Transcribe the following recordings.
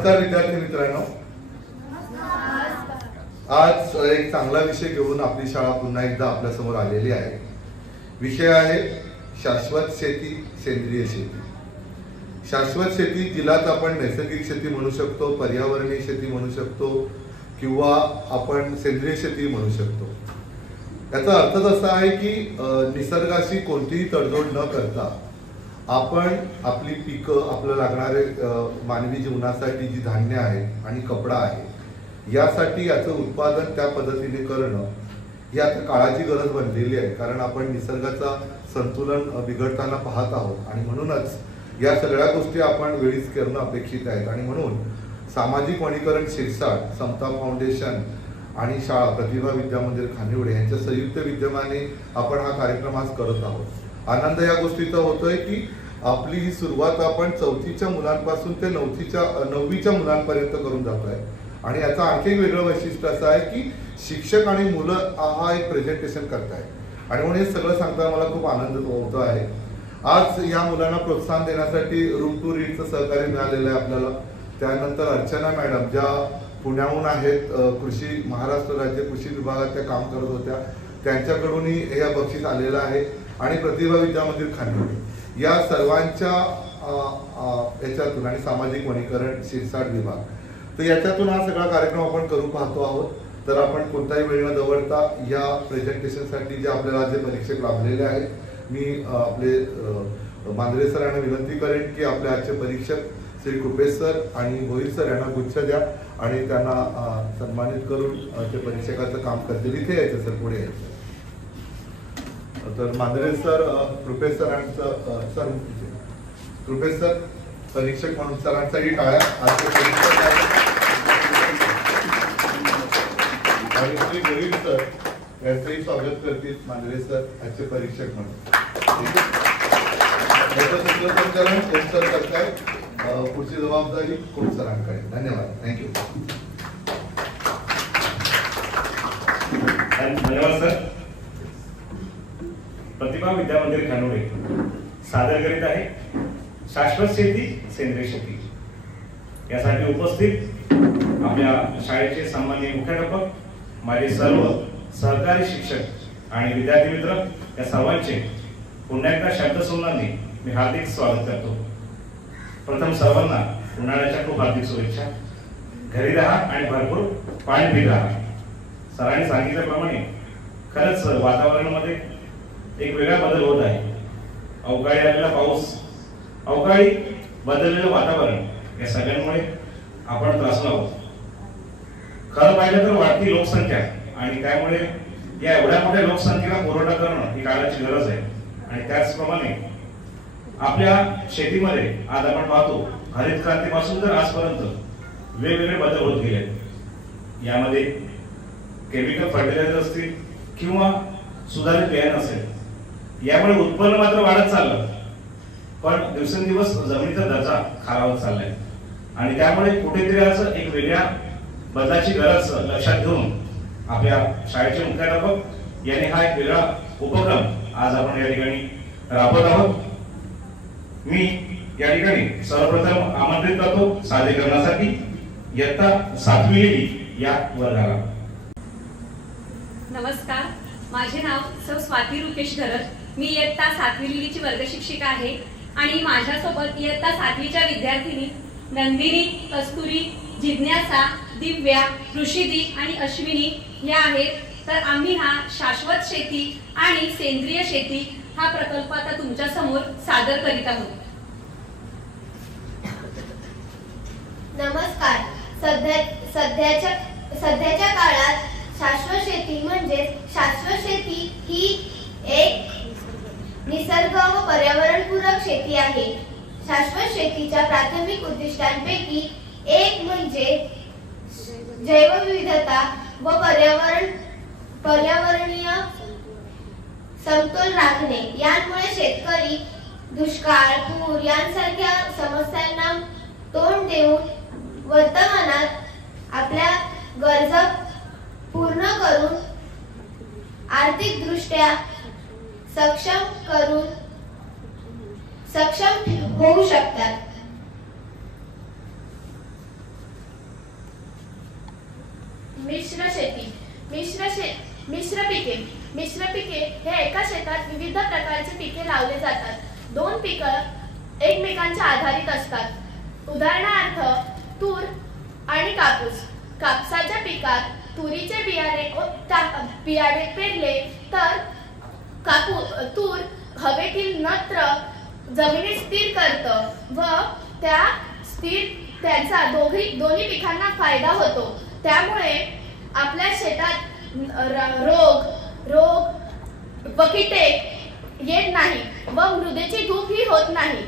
नमस्कार विद्यार्थी मित्रांनो, आज एक चांगला विषय घेऊन आपली शाळा पुन्हा एकदा आपल्या समोर आलेली आहे। विषय आहे शाश्वत शेती, सेंद्रिय शेती। शाश्वत शेती जिलाच आपण नैसर्गिक शेती म्हणू शकतो, पर्यावरणीय शेती म्हणू शकतो किंवा आपण सेंद्रिय शेती म्हणू शकतो। याचा अर्थ असा आहे की निसर्गाशी कोणतीही तडजोड न करता आपण आपली पिकं, आपल्याला लागणारे मानवी जीवनासाठी जी धान्य आहेत आणि कपडा आहे यासाठी याचं उत्पादन त्या पद्धतीने करणं ही आता काळाची गरज बनलेली आहे। कारण आपण निसर्गाचा संतुलन बिघडताना पाहत आहोत आणि म्हणूनच या सगळ्या गोष्टी आपण वेळीच करणं अपेक्षित आहेत। आणि म्हणून सामाजिक वनीकरण शिरसाट, समता फाउंडेशन आणि शाळा प्रतिभा विद्या मंदिर खानिवडे यांच्या संयुक्त विद्यमाने आपण हा कार्यक्रम आज करत आहोत। आनंद या गोष्टीचा होतोय की आपली ही सुरुवात आपण 4थीच्या मुलांपासून ते 9वीच्या मुलांपर्यंत करून जातोय। आणि याचा आणखी एक वेगळं वैशिष्ट्य असं आहे की शिक्षक आणि मुलं हा एक प्रेझेंटेशन करताय आणि म्हणून हे सगळं सांगताना मला खूप आनंद होतो आहे। आज या मुलांना प्रोत्साहन देण्यासाठी रूम टू रीडचं सहकार्य मिळालेलं आहे आपल्याला। त्यानंतर अर्चना मॅडम ज्या पुण्याहून आहेत, कृषी महाराष्ट्र राज्य कृषी विभागात त्या काम करत होत्या, त्यांच्याकडूनही हे बक्षीस आलेलं आहे। आणि प्रतिभा विद्या मंदिर खानिवडे या सर्वांच्या याच्यातून आणि सामाजिक वनीकरण शिरसाट विभाग, तर याच्यातून हा सगळा कार्यक्रम आपण करू पाहतो आहोत। तर आपण कोणताही वेळ न दवडता या प्रेझेंटेशनसाठी जे आपल्याला जे परीक्षक लाभलेले आहेत, मी आपले मांद्रे सर यांना विनंती करेन की आपले आजचे परीक्षक श्री कृपेश सर आणि भोईर सर यांना गुच्छ द्या आणि त्यांना सन्मानित करून ते परीक्षकाचं काम करतील। इथे यायचं सर, पुढे यायचं। तर मांद्रे सर, कृपेश सरांचं सर, कृपेश सर परीक्षक म्हणून सरांसाठी टाळ्या। आजचे परीक्षक आणि श्री भोईर सर यांचंही स्वागत करतील मांद्रे सर आजचे परीक्षक म्हणून। सूत्रसंचालन कोण सर करतायत, पुढची जबाबदारी कोण सरांकडे। धन्यवाद, थँक्यू। धन्यवाद सर। प्रतिभा विद्या मंदिर खानिवडे सादर करीत आहे शाश्वत शेती, सेंद्रिय शेती। यासाठी उपस्थित आपल्या शाळेचे सन्माननीय मुख्याध्यापक, माझे सर्व सहकारी शिक्षक आणि विद्यार्थी मित्र या सर्वांचे पुन्हा एकदा शब्दसंवादाने मी हार्दिक स्वागत करतो। प्रथम सर्वांना उन्हाळ्याच्या खूप हार्दिक शुभेच्छा। घरी राहा आणि भरपूर पाणी पीत राहा। सरांनी सांगितल्याप्रमाणे खरंच वातावरणामध्ये एक वेगळा बदल होत आहे। अवकाळी आलेला पाऊस, अवकाळी बदललेलं वातावरण या सगळ्यांमुळे आपण त्रासलो आहोत। खरं पाहिलं तर वाढती लोकसंख्या आणि त्यामुळे या एवढ्या मोठ्या लोकसंख्येला पुरवठा करणं ही काळाची गरज आहे। आणि त्याचप्रमाणे आपल्या शेतीमध्ये आज आपण पाहतो हरित क्रांतीपासून तर आजपर्यंत वेगवेगळे बदल होत गेले। यामध्ये केमिकल फर्टिलायझर असतील किंवा सुधारित बियाणं असेल, यामुळे उत्पन्न मात्र वाढत चाललं, पण दिवसेंदिवस जमिनीचा दर्जा खालावत चाललाय। आणि त्यामुळे कुठेतरी असं एक वेगळ्या बदलाची गरज लक्षात घेऊन आपल्या शाळेचे मुख्याध्यापक यांनी हा एक वेगळा उपक्रम आज आपण या ठिकाणी राबवत आहोत। मी या ठिकाणी सर्वप्रथम आमंत्रित करतो सादरीकरणासाठी इयत्ता 7वी या वर्गाला। नमस्कार, माझे नाव सौ स्वाती रुकेश घरत, मी इयत्ता 7वी ची वर्ग शिक्षिका आहे आणि माझ्यासोबत इयत्ता 7वीच्या विद्यार्थिनी नंदिनी, कस्तुरी, जिज्ञासा, दिव्या, ऋषिदी आणि अश्विनी या आहेत। तर आम्ही हा शाश्वत शेती आणि सेंद्रिय शेती हा प्रकल्प आता तुमच्या समोर सादर करीत आहोत। नमस्कार। सध्याच्या काळात शाश्वत शेती म्हणजे शाश्वत शेती ही एक निसर्ग व पर्यावरणपूरक शेती आहे। शाश्वत शेतीच्या प्राथमिक उद्दिष्टांपैकी एक म्हणजे जैवविविधता व पर्यावरणीय समतोल राखणे। यामुळे शेतकरी दुष्काळ, पूर यांसारख्या समस्यांना तोंड देऊन वर्तमानात आपल्या गरजा पूर्ण करून आर्थिक दृष्ट्या सक्षम होऊ शकतात। मिश्र शेती मिश्र पिके हे एका शेतात विविध प्रकारची पिके लावले जातात. दोन पिकं एकमेकांच्या आधारित असतात. उदाहरणार्थ तूर आणि कापूस. कापसाच्या पिकात तुरीचे बियाणे पेरले तर तूर हवेतील नत्र जमिनीत स्थिर करतं व त्यांचा दोन्ही पिकांना फायदा होतो. त्यामुळे आपल्या शेतात रोग व कीटे येत नाही व मृदेची धूप ही होत नाही.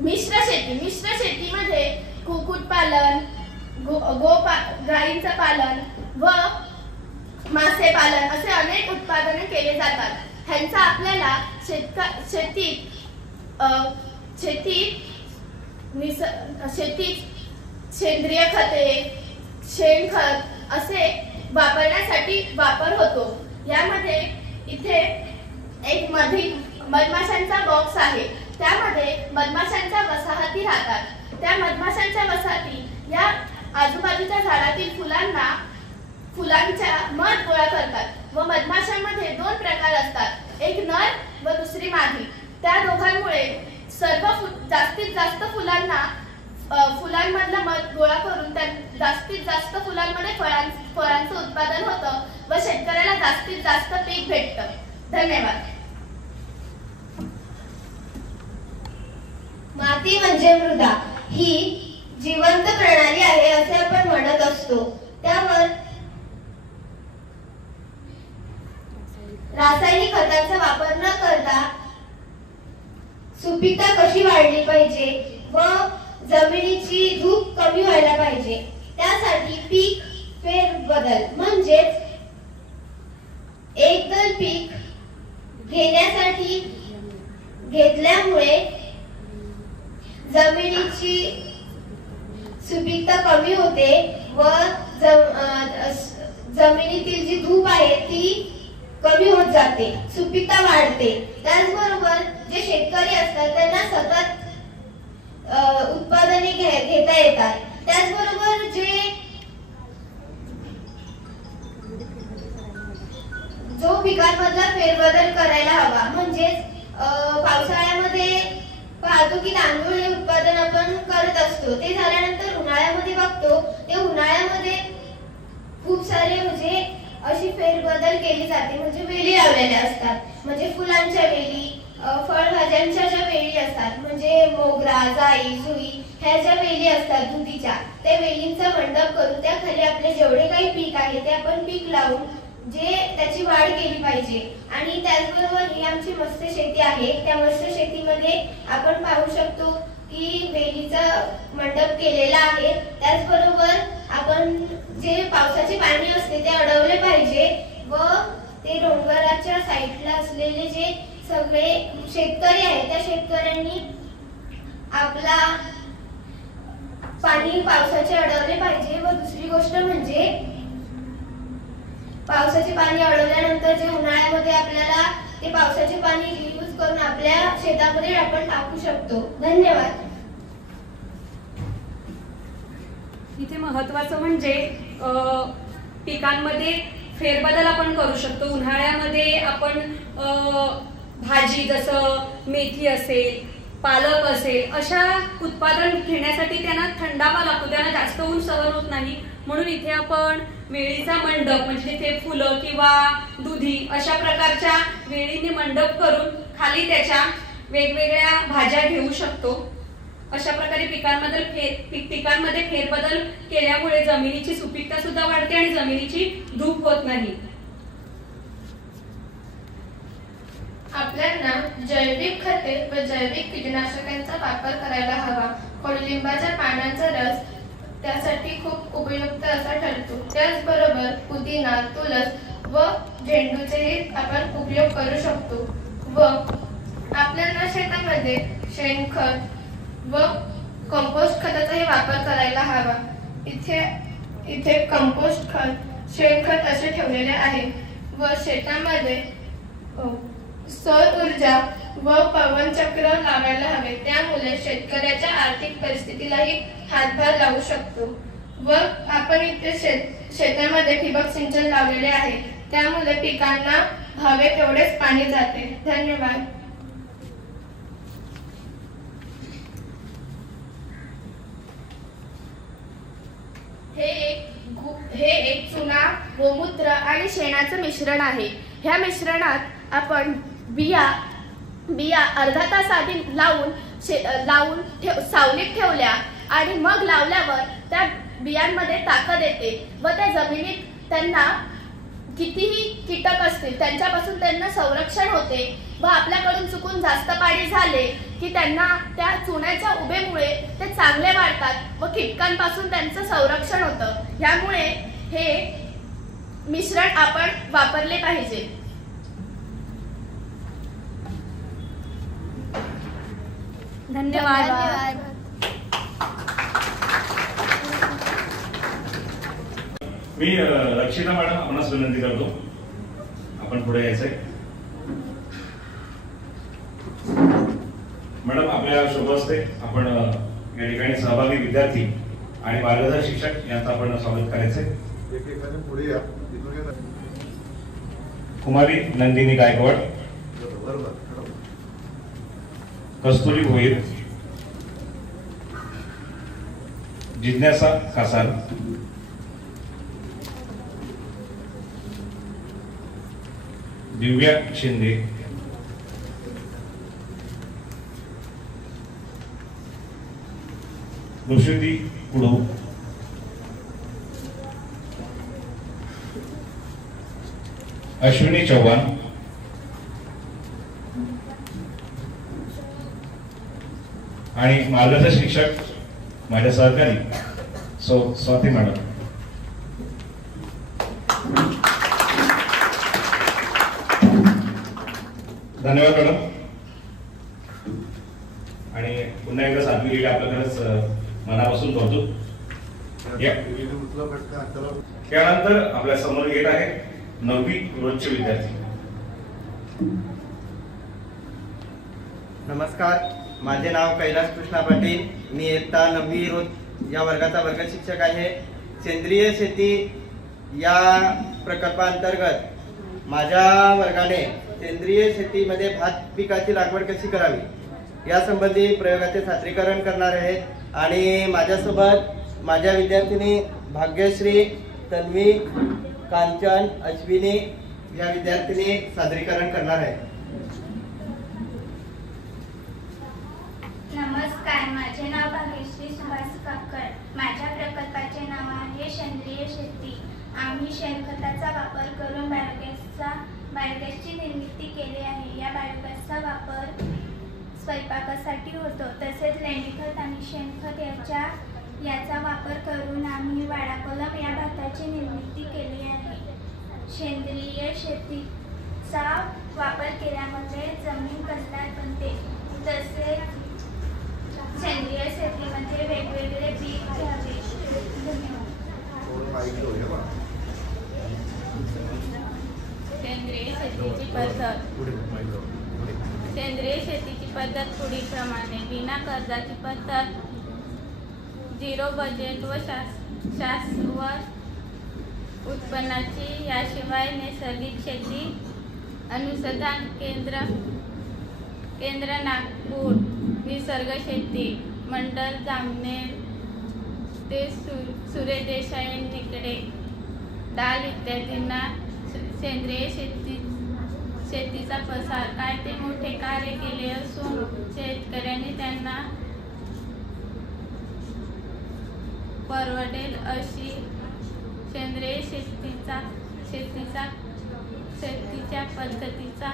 मिश्र शेतीमध्ये कुक्कुटपालन, गायींचं पालन व मासे पालन असे अनेक उत्पादने केले जातात. ह्यांचा आपल्याला शेतीत सेंद्रिय खते, शेणखत असे वापरण्यासाठी वापर होतो. यामध्ये इथे एक मधमाशांचा बॉक्स आहे. त्यामध्ये मधमाशांच्या वसाहती राहतात. त्या मधमाशांच्या वसाहती या आजूबाजूच्या झाडातील फुलांच्या मध गोळा करतात व मधमाशांमध्ये दोन प्रकार असतात, एक नर व दुसरी मादी. त्या दोघांमुळे जास्तीत जास्त फुलांमधलं मध गोळा करून जास्तीत जास्त फुलांमध्ये फळांचं उत्पादन होतं व शेतकऱ्याला जास्तीत जास्त पीक भेटतं. धन्यवाद. माती म्हणजे मृदा ही जिवंत प्रणाली आहे असे आपण म्हणत असतो. त्यावर रासायनिक खतांचा वापर न करता सुपीकता कशी वाढली पाहिजे व जमिनीची धूप कमी व्हायला पाहिजे, त्यासाठी पीक फेरबदल म्हणजेच एकदल पीक घेतल्यामुळे जमिनीची सुपीकता कमी होते व जमिनीतील जी धूप आहे ती कमी होत जाते, सुपीकता वाढते. त्याचबरोबर जे शेतकरी असतात त्यांना सतत उत्पादने घेता येतात. त्याचबरोबर जो पिकांमधला फेरबदल करायला हवा, म्हणजेच पावसाळ्यामध्ये पाहतो की तांदूळ हे उत्पादन आपण करत असतो, ते झाल्यानंतर उन्हाळ्यामध्ये बघतो ते उन्हाळ्यामध्ये खूप सारे म्हणजे अशी फेरबदल केली जाते. म्हणजे वेली लावलेल्या असतात, म्हणजे फुलांच्या वेली, फळभाज्यांच्या ज्या वेली असतात म्हणजे मोगरा, जाई, जुई ह्या ज्या वेली असतात दुधीच्या, त्या वेलींचा मंडप करून त्या खाली आपले जेवढे काही पीक आहे ते आपण पीक लावून त्याची वाढ केली पाहिजे. आणि त्याचबरोबर ही आमची मत्स्य शेती आहे. त्या मत्स्य शेतीमध्ये आपण पाहू शकतो की वेलीचा मंडप केलेला आहे. त्याचबरोबर आपण जे पावसाचे पाणी असते ते अडवले पाहिजे व ते डोंगराच्या साईडला असलेले जे सगळे शेतकरी आहेत त्या शेतकऱ्यांनी आपला पाणी पावसाचे अडवले पाहिजे. व दुसरी गोष्ट म्हणजे पावसाचे पाणी अडवल्यानंतर जे उन्हाळ्यामध्ये आपल्याला ते पावसाचे पाणी रियूज करून आपल्या शेतामध्ये आपण टाकू शकतो. धन्यवाद. इथे महत्त्वाचं म्हणजे पिकांमध्ये फेरबदल आपण करू शकतो. उन्हाळ्यामध्ये आपण भाजी जसं मेथी असेल, पालक असेल अशा उत्पादन घेण्यासाठी त्यांना थंडावा लागतो, त्यांना जास्त ऊन सहन होत नाही. म्हणून इथे आपण वेळीचा मंडप म्हणजे ते फुलं किंवा दुधी अशा प्रकारच्या वेळीने मंडप करून खाली त्याच्या वेगवेगळ्या भाज्या घेऊ शकतो. अशा प्रकारे पिकांमध्ये फेरबदल केल्यामुळे जमिनीची सुपीकता सुद्धा वाढते आणि जमिनीची धूप होत नाही. आपल्याला जैविक खते व जैविक कीटकनाशकांचा वापर करायला हवा. कडुलिंबाच्या पानांचा रस त्यासाठी खूप उपयुक्त असा ठरतो. त्याचबरोबर पुदिना, तुळस व झेंडूचेही आपण उपयोग करू शकतो. व आपल्याला शेतामध्ये शेणखत व कंपोस्ट खताचाही वापर करायला हवा. इथे कंपोस्ट खत, शेणखत असे ठेवलेले आहे व शेतामध्ये सौर ऊर्जा व पवनचक्र लावायला हवे. त्यामुळे शेतकऱ्याच्या आर्थिक परिस्थितीलाही हातभार लावू शकतो. व आपण इथे शेतामध्ये ठिबक सिंचन लावलेले आहे, त्यामुळे पिकांना हवे तेवढेच पाणी जाते. धन्यवाद. हे एक चुना, गोमूत्र आणि शेणाचं मिश्रण आहे. ह्या मिश्रणात आपण बिया अर्धा तास आधी लावून सावलीत ठेवल्या आणि मग लावल्यावर त्या बियांमध्ये ताकद येते व त्या जमिनीत त्यांना कितीही कीटक असतील त्यांच्यापासून त्यांना संरक्षण होते व आपल्याकडून चुकून जास्त पाणी झाले की त्यांना त्या चुन्याच्या उभेमुळे ते चांगले वाढतात व कीटकांपासून त्यांचं संरक्षण होतं. यामुळे हे मिश्रण आपण वापरले पाहिजे. धन्यवाद. मी रक्षिता मॅडम आपणास विनंती करतो, आपण पुढे यायचंय. मॅडम, आपल्या शुभ हस्ते आपण या ठिकाणी सहभागी विद्यार्थी आणि मार्गदर्शक शिक्षक यांचं आपण स्वागत करायचंय. पुढे या. कुमारी नंदिनी गायकवाड, कस्तुरी भोईर, जिज्ञासा कासार, दिव्या शिंदे, ऋषिती कुडू, अश्विनी चौहान, आणि मार्गदर्शक शिक्षक माझ्या सहकारी स्वाती मॅडम. धन्यवाद मॅडम. आणि पुन्हा एकदा सातवी लिहिली आपल्याकडेच मनापासून करतो. त्यानंतर आपल्या समोर येत आहे 9वी रोजचे विद्यार्थी. नमस्कार, माझे नाव कैलास कृष्णा पाटील. मी इयत्ता 9वी रोज या वर्गाचा वर्ग शिक्षक आहे. सेंद्रिय शेती या प्रकल्पांतर्गत माझ्या वर्गाने सेंद्रिय शेतीमध्ये भात पिकाची लागवड कशी करावी यासंबंधी प्रयोगाचे सादरीकरण करणार आहेत. आणि माझ्यासोबत माझ्या विद्यार्थिनी भाग्यश्री, तन्वी, कांचन, अश्विनी या विद्यार्थिनी सादरीकरण करणार आहेत. नमस्कार, माझे नाव भाग्यश्री सुभाष काकड. माझ्या प्रकल्पाचे नाव आहे सेंद्रिय शेती. आम्ही शेणखताचा वापर करून बायोगॅसची निर्मिती केली आहे. या बायोगॅसचा वापर स्वयंपाकासाठी होतो. तसेच लेंडीखत आणि शेणखत याचा वापर करून आम्ही वाडाकोलम या भाताची निर्मिती केली आहे. सेंद्रिय शेतीचा वापर केल्यामुळे जमीन कसदार बनते. तसेच सेंद्रिय शेतीमध्ये वेगवेगळे पीक घ्यावे. सेंद्रिय शेतीची पद्धत. सेंद्रिय शेतीची पद्धत पुढीलप्रमाणे: बिना कर्जाची पद्धत, झिरो बजेट व शाश्वत उत्पन्नाची. याशिवाय नैसर्गिक शेती अनुसंधान केंद्र नागपूर, निसर्ग शेती मंडल जामनेर ते सुरेश देसाई निकडे डाल इत्यादींना सेंद्रिय शेतीचा प्रसार काय ते मोठे कार्य केले असून शेतकऱ्यांनी त्यांना परवडेल अशी सेंद्रिय शेतीच्या पद्धतीचा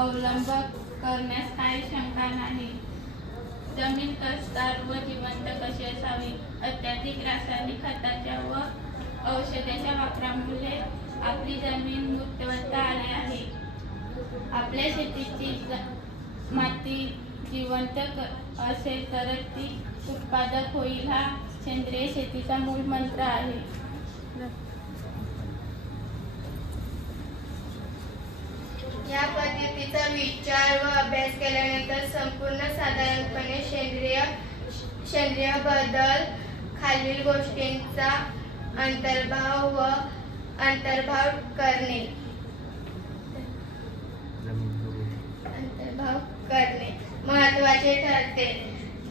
अवलंब करण्यास काही शंका नाही. जमीन कसदार व जिवंत कशी असावी. अत्याधिक रासायनिक खताच्या व औषधाच्या वापरामुळे आपली जमीन मृत्यूवत आली आहे. आपल्या शेतीची माती जिवंत असेल तरच ती उत्पादक होईल, हा सेंद्रिय शेतीचा मूळ मंत्र आहे. विचार व अभ्यास केल्यानंतर संपूर्ण साधारणपणे सेंद्रिय बदल खालील गोष्टींचा अंतर्भाव करणे महत्त्वाचे ठरते.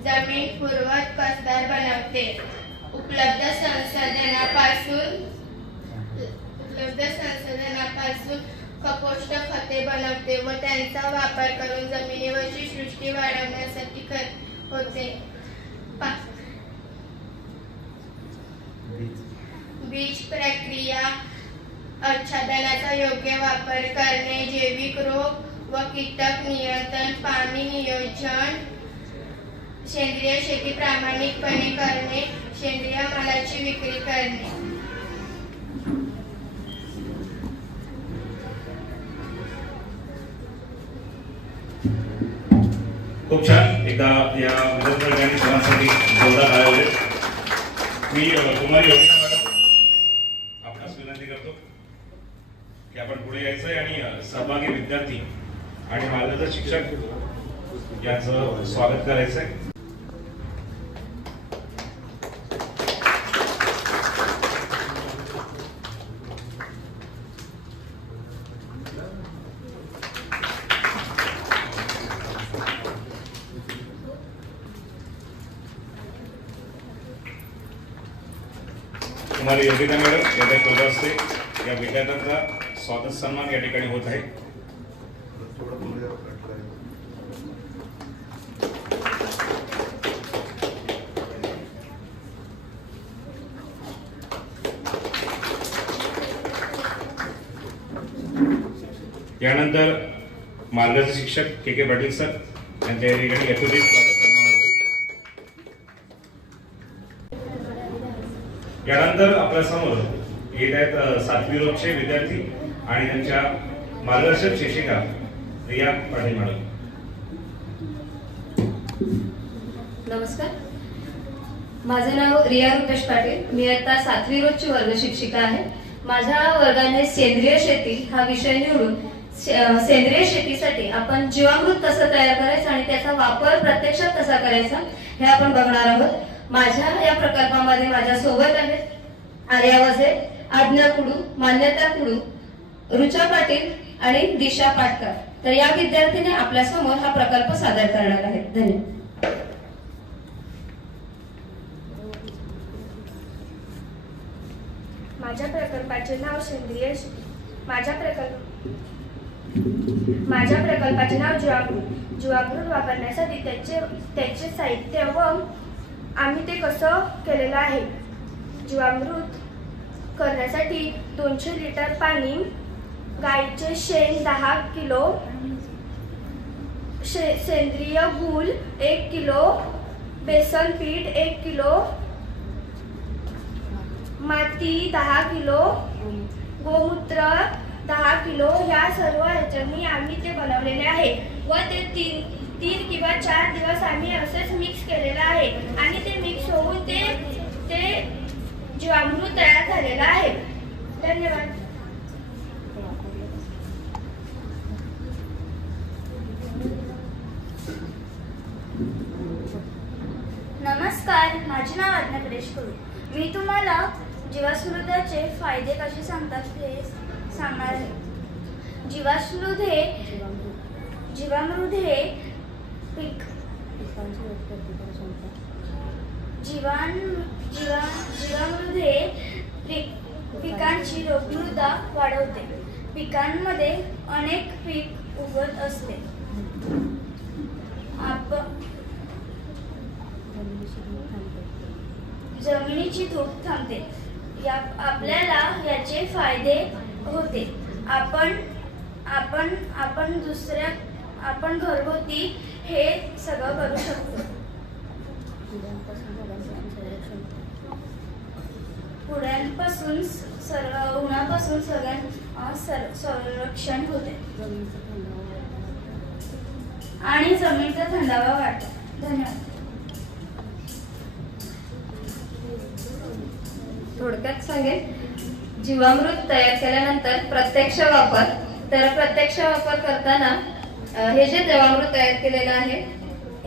जमीन पूर्वत कसदार बनवते. उपलब्ध संसाधनापासून कंपोस्ट खते बनवते व त्यांचा वापर करून जमिनीवरची सृष्टी वाढवण्यासाठी होते. बीज प्रक्रिया, आच्छादनाचा योग्य वापर करणे, जैविक रोग व कीटक नियंत्रण, पाणी नियोजन, सेंद्रिय शेती प्रामाणिकपणे करणे, सेंद्रिय मालाची विक्री करणे. खूप छान. एकदा या विद्यार्थ्यांनी सर्वांसाठी जोरदार आयोजन. मी कुमारी योगिता मॅडम आपणास विनंती करतो की आपण पुढे यायचंय आणि सहभागी विद्यार्थी आणि मार्गदर्शक शिक्षक यांचं स्वागत करायचंय. कुमारी योगिता मॅडम यांच्या हस्ते या विद्यार्थ्यांचा स्वागत सन्मान या ठिकाणी होत आहे. यानंतर मार्गदर्शक शिक्षक के पाटील सर यांच्या या ठिकाणी यथोचित स्वागत करणार होते. यानंतर आपल्या समोर येत आहेत 7वी रोजचे विद्यार्थी आणि त्यांच्या मार्गदर्शक शिक्षिका रिया पाटील मॅडम. नमस्कार, माझे नाव रिया रुपेश पाटील. मी आता 7वी रोजची वर्ग शिक्षिका आहे. माझ्या वर्गाने सेंद्रिय शेती हा विषय निवडून सेंद्रिय शेतीसाठी आपण जीवामृत कसं तयार करायचं आणि त्याचा वापर प्रत्यक्षात कसा करायचा हे आपण बघणार आहोत. माझ्या या प्रकल्पामध्ये माझ्या सोबत आहेत आर्या वझे, आज्ञा कुडू, मान्यता कुडू, रुचा पाटील आणि दिशा पाटकर. तर या विद्यार्थीने आपल्या समोर हा प्रकल्प सादर करणार आहेत. धन्यवाद. माझ्या प्रकल्पाचे नाव सेंद्रिय शेती. माझ्या प्रकल्पाचे नाव जीवामृत. जीवामृत वापरण्यासाठी त्याचे साहित्य व आम्ही ते कसं केलेलं आहे. जीवामृत करण्यासाठी 200 लिटर पाणी, गाईचे शेण 10 किलो, सेंद्रिय गूळ 1 किलो, बेसन पीठ 1 किलो, माती 10 किलो, गोमूत्र 10 किलो, ह्या सर्व ह्याच्यानी आम्ही ते बनवलेले आहे व ते 3 किंवा 4 दिवस आम्ही असेच मिक्स केलेलं आहे आणि ते मिक्स होऊन ते जीवामृत तयार झालेलं आहे. धन्यवाद. नमस्कार, माझे नाव आज्ञा कुडू. मी तुम्हाला जीवामृताचे फायदे कसे सांगतात हे सांगणार आहे. जीवामृत हे पिकांची रोगमृदा वाढवते. पिकांमध्ये अनेक पीक उगवत असते. जमिनीची धूप थांबते. आपल्याला याचे फायदे होते. आपण घरगुती हे सगळं करू शकतो. उन्हापासून संरक्षण होते आणि जमिनीचा थंडावा वाढतो. धन्यवाद. थोडक्यात सांगेन, जीवामृत तयार केल्यानंतर प्रत्यक्ष वापर करताना हे जे देवामृत तयार केलेलं आहे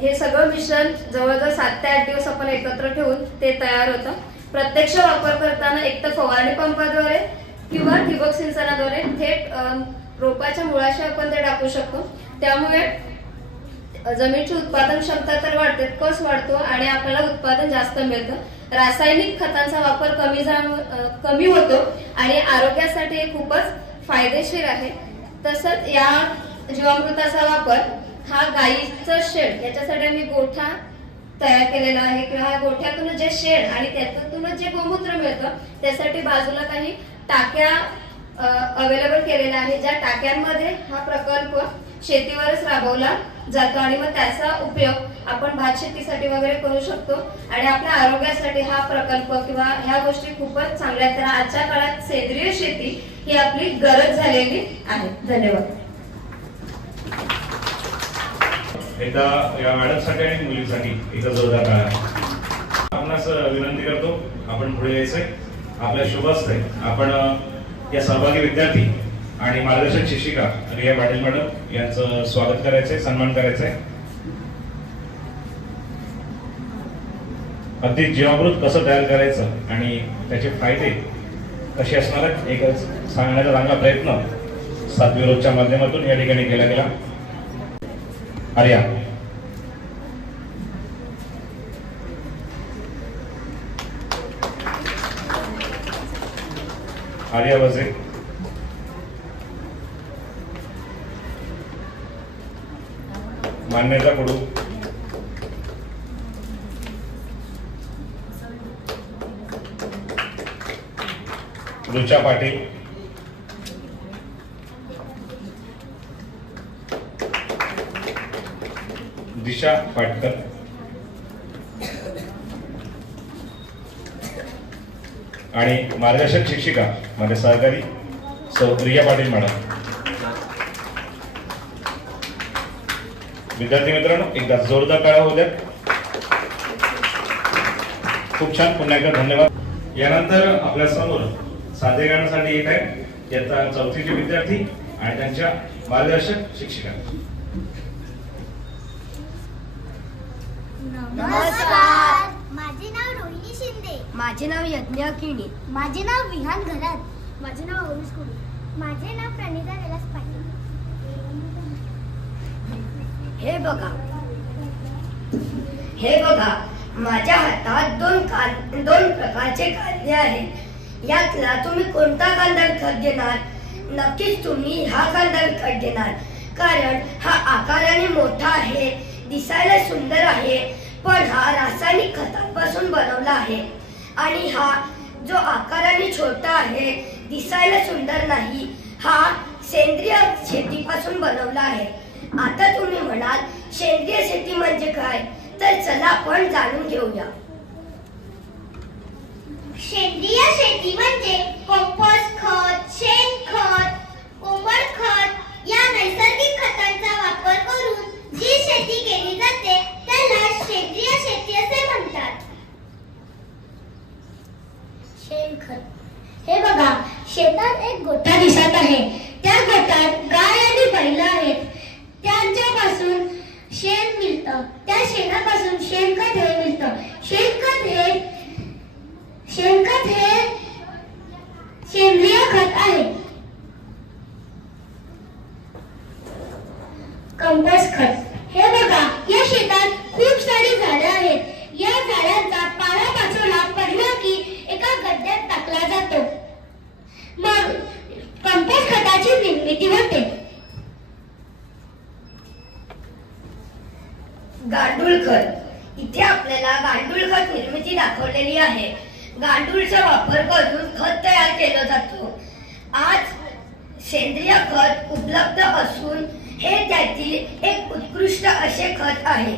हे सगळं मिश्रण जवळजवळ 7 ते 8 दिवस आपण एकत्र ठेवून ते तयार होतं. प्रत्यक्ष वापर करताना एक तर फवारणी पंपाद्वारे किंवा ठिबक सिंचनाद्वारे थेट रोपाच्या मुळाशी आपण ते टाकू शकतो. त्यामुळे जमिनीची उत्पादन क्षमता तर वाढते, कस वाढतो आणि आपल्याला उत्पादन जास्त मिळतं. रासायनिक खतांचा वापर कमी होतो आणि आरोग्यासाठी हे खूपच फायदेशीर आहे. तसंच या जीवामृताचा वापर हा गाईचं शेण याच्यासाठी आम्ही गोठा तयार केलेला आहे किंवा हा गोठ्यातून जे शेण आणि त्यातून जे गोमूत्र मिळतं त्यासाठी बाजूला काही टाक्या अवेलेबल केलेल्या आहे, ज्या टाक्यांमध्ये हा प्रकल्प शेतीवरच राबवला जातो आणि मग त्याचा उपयोग आपण भात शेतीसाठी वगैरे करू शकतो आणि आपल्या आरोग्यासाठी हा प्रकल्प किंवा ह्या गोष्टी खूपच चांगल्या आहेत. तर आजच्या काळात सेंद्रिय शेती ही आपली गरज झालेली आहे. धन्यवाद. एकदा या मॅडमसाठी आणि मुलीसाठी एकदा जोरदार टाळ्या. आपणास विनंती करतो आपण पुढे यायचंय. आपल्या शुभ असतंय आपण या सहभागी विद्यार्थी आणि मार्गदर्शक शिक्षिका रिया पाटील मॅडम यांचं स्वागत करायचंय, सन्मान करायचंय. अगदी जीवामृत कसं तयार करायचं आणि त्याचे फायदे कसे असणार आहेत एकच सांगण्याचा चांगला प्रयत्न 7वी रोजच्या माध्यमातून या ठिकाणी केला गेला. आर्या आर्या वजे मान्यता कडू रुचा पाटील दिशा पाटकर आणि मार्गदर्शक शिक्षिका माझे सहकारी सौ रिया पाटील मॅडम. विद्यार्थी मित्रांनो एकदा जोरदार टाळ्या होऊ द्या. खूप छान, पुन्हा एकदा धन्यवाद. यानंतर आपल्या समोर सादर करण्यासाठी येत आहे इयत्ता 4थीचे विद्यार्थी आणि त्यांच्या मार्गदर्शक शिक्षिका. नमस्कार, माझे नाव रोहिणी शिंदे. माझे नाव यज्ञा किणी. माझे नाव विहान घरात. माझे नाव अरुष कुडी. माझे नाव प्रणिता विलास पाटील. हे बघा माझ्या हातात दोन प्रकारचे कांदे आहेत. यातला तुम्ही कोणता कांदा विकत घेणार? नक्कीच तुम्ही हा कांदा विकत घेणार, कारण हा आकाराने मोठा आहे, दिसायला सुंदर आहे, पण हा रासायनिक खतांपासून बनवला आहे. आणि हा जो आकाराने छोटा आहे, दिसायला सुंदर नाही, हा सेंद्रिय शेतीपासून बनवला आहे. आता तुम्ही म्हणाल सेंद्रिय शेती म्हणजे काय? तर चला आपण जाणून घेऊया. सेंद्रिय शेती म्हणजे कंपोस्ट खत, शेणखत, कोंबड खत या नैसर्गिक खतांचा वापर करून जी शेती केली जाते त्याला सेंद्रिय शेती असे म्हणतात. शेणखत. हे बघा शेतात एक गोठा दिसत आहे. त्या गोठ्यात गाय आणि बैल आहेत. त्यांच्यापासून शेण मिळतं. त्या शेणापासून शेणखत हे मिळतं. शेणखत हे सेंद्रिय खत आहे. कंपोस्ट खत. हे बघा या शेतात खूप सारी झाडं आहेत. या झाडांचा पालापाचोळा पडला की एका गड्ड्यात टाकला जातो, मग कंपोस्ट खताची निर्मिती होते. गांडूळ खत. इथे आपल्याला गांडूळ खत निर्मिती दाखवलेली आहे. गांडूळचा वापर करून खत तयार केलं जातो. आज सेंद्रिय खत उपलब्ध असून हे त्यातील एक उत्कृष्ट असे खत आहे.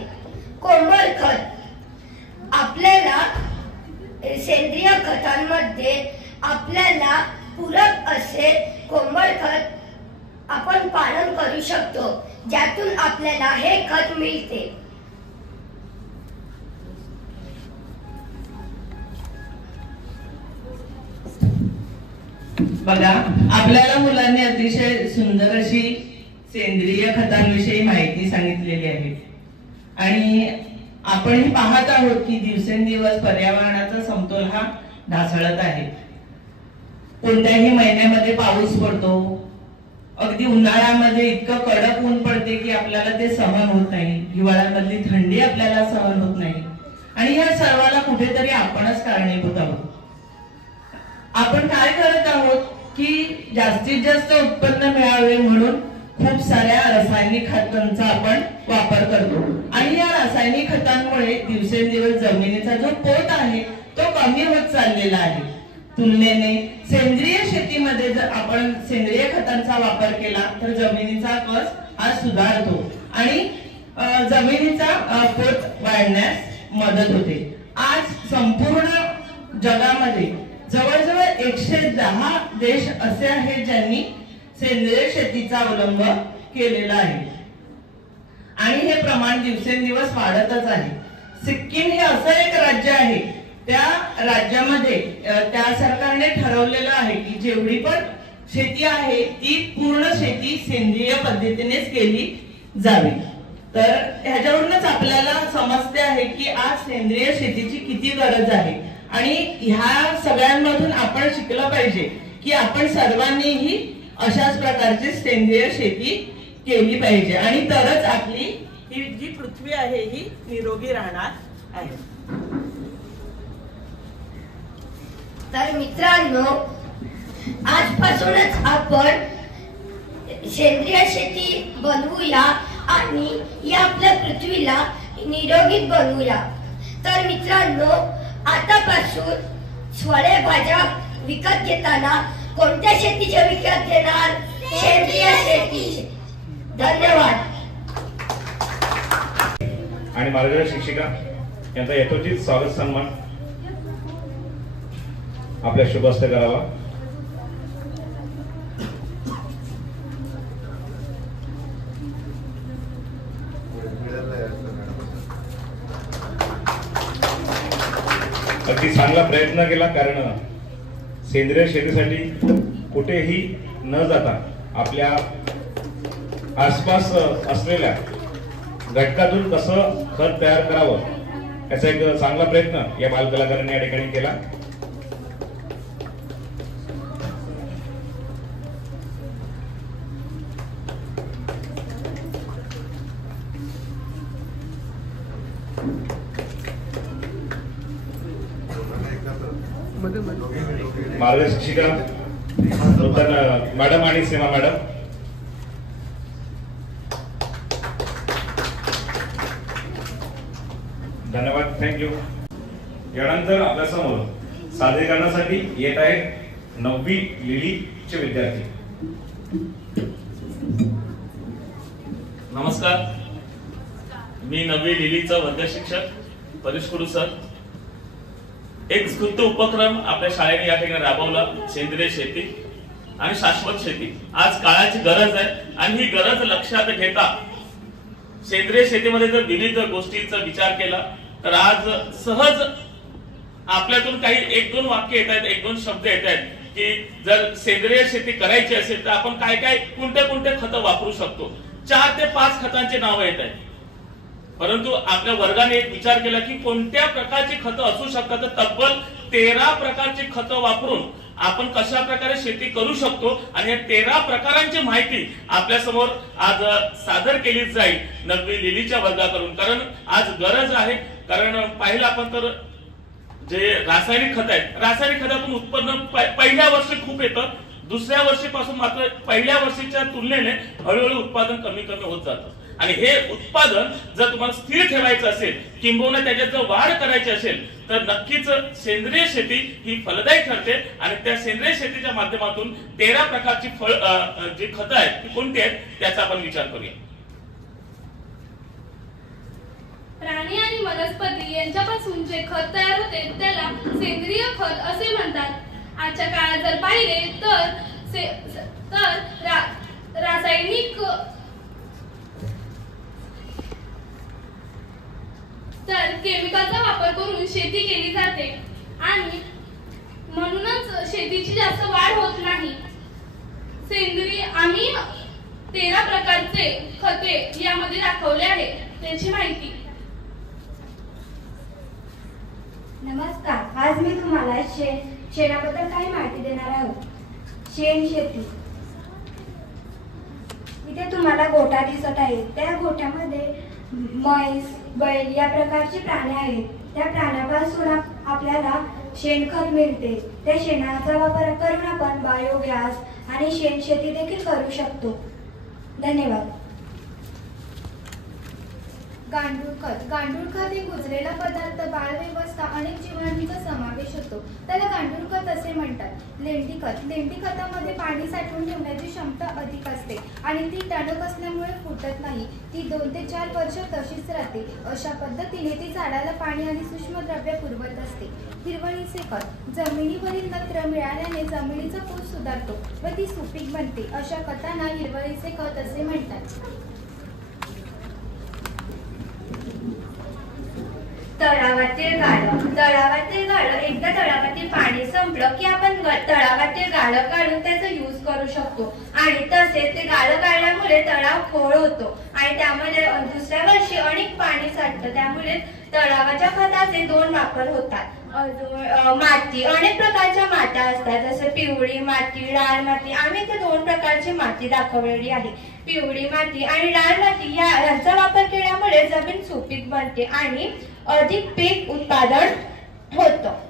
कोंबड खत. आपल्याला सेंद्रिय खतांमध्ये आपल्याला पूरक असे कोंबड खत आपण पालन करू शकतो, ज्यातून आपल्याला हे खत मिळते. बघा आपल्याला मुलांनी अतिशय सुंदर अशी सेंद्रिय खतांविषयी माहिती सांगितलेली आहे आणि आपण पाहत आहोत की दिवसेंदिवस पर्यावरणाचा समतोल हा ढासळत आहे. कोणत्याही महिन्यामध्ये पाऊस पडतो, अगदी उन्हाळ्यामध्ये इतकं कडक ऊन पडते की आपल्याला ते सहन होत नाही, हिवाळ्यामधली थंडी आपल्याला सहन होत नाही आणि या सर्वाला कुठेतरी आपणच कारणीभूत आहोत. आपण काय करत आहोत की जास्तीत जास्त उत्पन्न मिळावे म्हणून खूप साऱ्या रासायनिक खतांचा आपण वापर करतो आणि या रासायनिक खतांमुळे दिवसेंदिवस जमिनीचा जो पोत आहे तो कमी होत चाललेला आहे. तुलनेने सेंद्रिय शेतीमध्ये जर आपण सेंद्रिय खतांचा वापर केला तर जमिनीचा कस हा सुधारतो आणि जमिनीचा पोत वाढण्यास मदत होते. आज संपूर्ण जगामध्ये जवळजवळ 110 देश असे आहेत ज्यांनी सेंद्रिय शेतीचा अवलंब केलेला आहे आणि हे प्रमाण दिवसेंदिवस वाढतच आहे. सिक्कीम हे असं एक राज्य आहे, त्या राज्यामध्ये त्या सरकारने ठरवलेलं आहे की जेवढी पण शेती आहे ती पूर्ण शेती सेंद्रिय पद्धतीनेच केली जावी. तर ह्याच्यावरूनच आपल्याला समजते आहे की आज सेंद्रिय शेतीची किती गरज आहे आणि ह्या सगळ्यांमधून आपण शिकलं पाहिजे की आपण सर्वांनीही अशाच प्रकारची सेंद्रिय शेती केली पाहिजे आणि तरच आपली ही जी पृथ्वी आहे ही निरोगी राहणार आहे. तर मित्रांनो, आजपासूनच आपण सेंद्रिय शेती बनवूया आणि या आपल्या पृथ्वीला निरोगी बनवूया. तर मित्रांनो, आतापासून फळे भाज्या विकत घेताना कोणत्या शेतीचे विकत घेणार? सेंद्रिय शेती. धन्यवाद. आणि मार्गदर्शक शिक्षिका यांचा यथोचित स्वागत सन्मान आपल्या शुभ हस्ते करावा. अगदी चांगला प्रयत्न केला, कारण सेंद्रिय शेतीसाठी कुठेही न जाता आपल्या आसपास असलेल्या घटकातून कसं खत तयार करावं याचा एक चांगला प्रयत्न या बालकलाकारांनी या ठिकाणी केला. मार्गदर्शिका नूतन मॅडम आणि सीमा मॅडम. धन्यवाद, थँक्यू. यानंतर आपल्या समोर सादरीकरणासाठी येत आहेत 9वी लिलीचे विद्यार्थी. नमस्कार, मी 9वी लिलीचा वर्ग शिक्षक परेश कुडू सर. एक स्फूर्त उपक्रम आपल्या शाळेने या ठिकाणी राबवला, सेंद्रिय शेती आणि शाश्वत शेती. आज काळाची गरज आहे आणि ही गरज लक्षात घेता सेंद्रिय शेतीमध्ये जर विविध गोष्टींचा विचार केला तर आज सहज आपल्यातून काही 1-2 वाक्य येत आहेत, 1-2 शब्द येत आहेत की जर सेंद्रिय शेती करायची असेल तर आपण काय काय कोणते खतं वापरू शकतो. 4 ते 5 खतांचे नाव येत आहेत. परंतु आपल्या वर्गाने एक विचार केला की कोणत्या प्रकारची खतं असू शकतात. तर तब्बल 13 प्रकारची खतं वापरून आपण कशा प्रकारे शेती करू शकतो आणि या 13 प्रकारांची माहिती आपल्या समोर आज सादर केली जाईल 9वी लिलीच्या वर्गाकडून. कारण आज गरज आहे. कारण पाहिलं आपण तर जे रासायनिक खत आहेत, रासायनिक खतातून उत्पन्न पहिल्या वर्षी खूप येतं, दुसऱ्या वर्षीपासून मात्र पहिल्या वर्षीच्या तुलनेने हळूहळू उत्पादन कमी होत जातं. आणि हे उत्पादन जर तुम्हाला स्थिर ठेवायचं असेल किंबहुना त्याच्यात जर वाढ करायची असेल तर नक्कीच सेंद्रिय शेती ही फलदायी ठरते. आणि त्या सेंद्रिय शेतीच्या माध्यमातून 13 प्रकारची जी खतं आहेत ती कोणती आहेत त्याचा आपण विचार करूया. प्राणी आणि वनस्पती यांच्यापासून जे खत तयार होते त्याला सेंद्रिय खत असे म्हणतात. आजच्या काळात जर पाहिले तर रासायनिक केमिकलचा वापर करून शेती केली जाते आणि म्हणूनच शेतीची जास्त वाढ होत नाही. 13 प्रकारचे खते यामध्ये दाखवले आहे, त्याची माहिती. नमस्कार, आज मी तुम्हाला शेणाबद्दल काही माहिती देणार आहोत. शेण शेती. इथे तुम्हाला गोठा दिसत आहे. त्या गोठ्यामध्ये म्हैस, बैल या प्रकारची प्राणी आहेत. त्या प्राण्यापासून आपल्याला शेणखत मिळते. त्या शेणाचा वापर करून आपण बायोगॅस आणि शेणशेती देखील करू शकतो. धन्यवाद. गांडूळ खत. गांडूळ खत हे कुजलेला पदार्थ, बालव्यवस्था, अनेक जीवाणूंचा समावेश होतो. त्याला गांडूळ खत असे म्हणतात. लेंडी खत. लेंडी खतामध्ये पाणी साठवून ठेवण्याची क्षमता अधिक असते आणि ती टणक असल्यामुळे फुटत नाही. ती 2 ते 4 वर्ष तशीच राहते. अशा पद्धतीने ती झाडाला पाणी आणि सूक्ष्मद्रव्ये पुरवत असते. हिरवळीचे खत. जमिनीवरील नत्र मिळाल्याने जमिनीचा पोत सुधारतो व ती सुपीक बनते. अशा खतांना हिरवळीचे खत असे म्हणतात. तळावातील गाळं. तळावातील गाळं. एकदा तळावातील पाणी संपलं की आपण तळावातील गाळं काढून त्याचा यूज करू शकतो आणि तसेच ते गाळं काढल्यामुळे तळाव खोल होतो आणि त्यामध्ये दुसऱ्या वर्षी अनेक पाणी साठतं. त्यामुळे तळावाच्या खताचे 2 वापर होतात. माती. अनेक प्रकारच्या मात्या असतात, जसे पिवळी माती, लाल माती. आम्ही इथे 2 प्रकारची माती दाखवलेली आहे. पिवळी माती आणि लाल माती यांचा वापर केल्यामुळे जमीन सुपीक बनते आणि अधिक पीक उत्पादन होतं.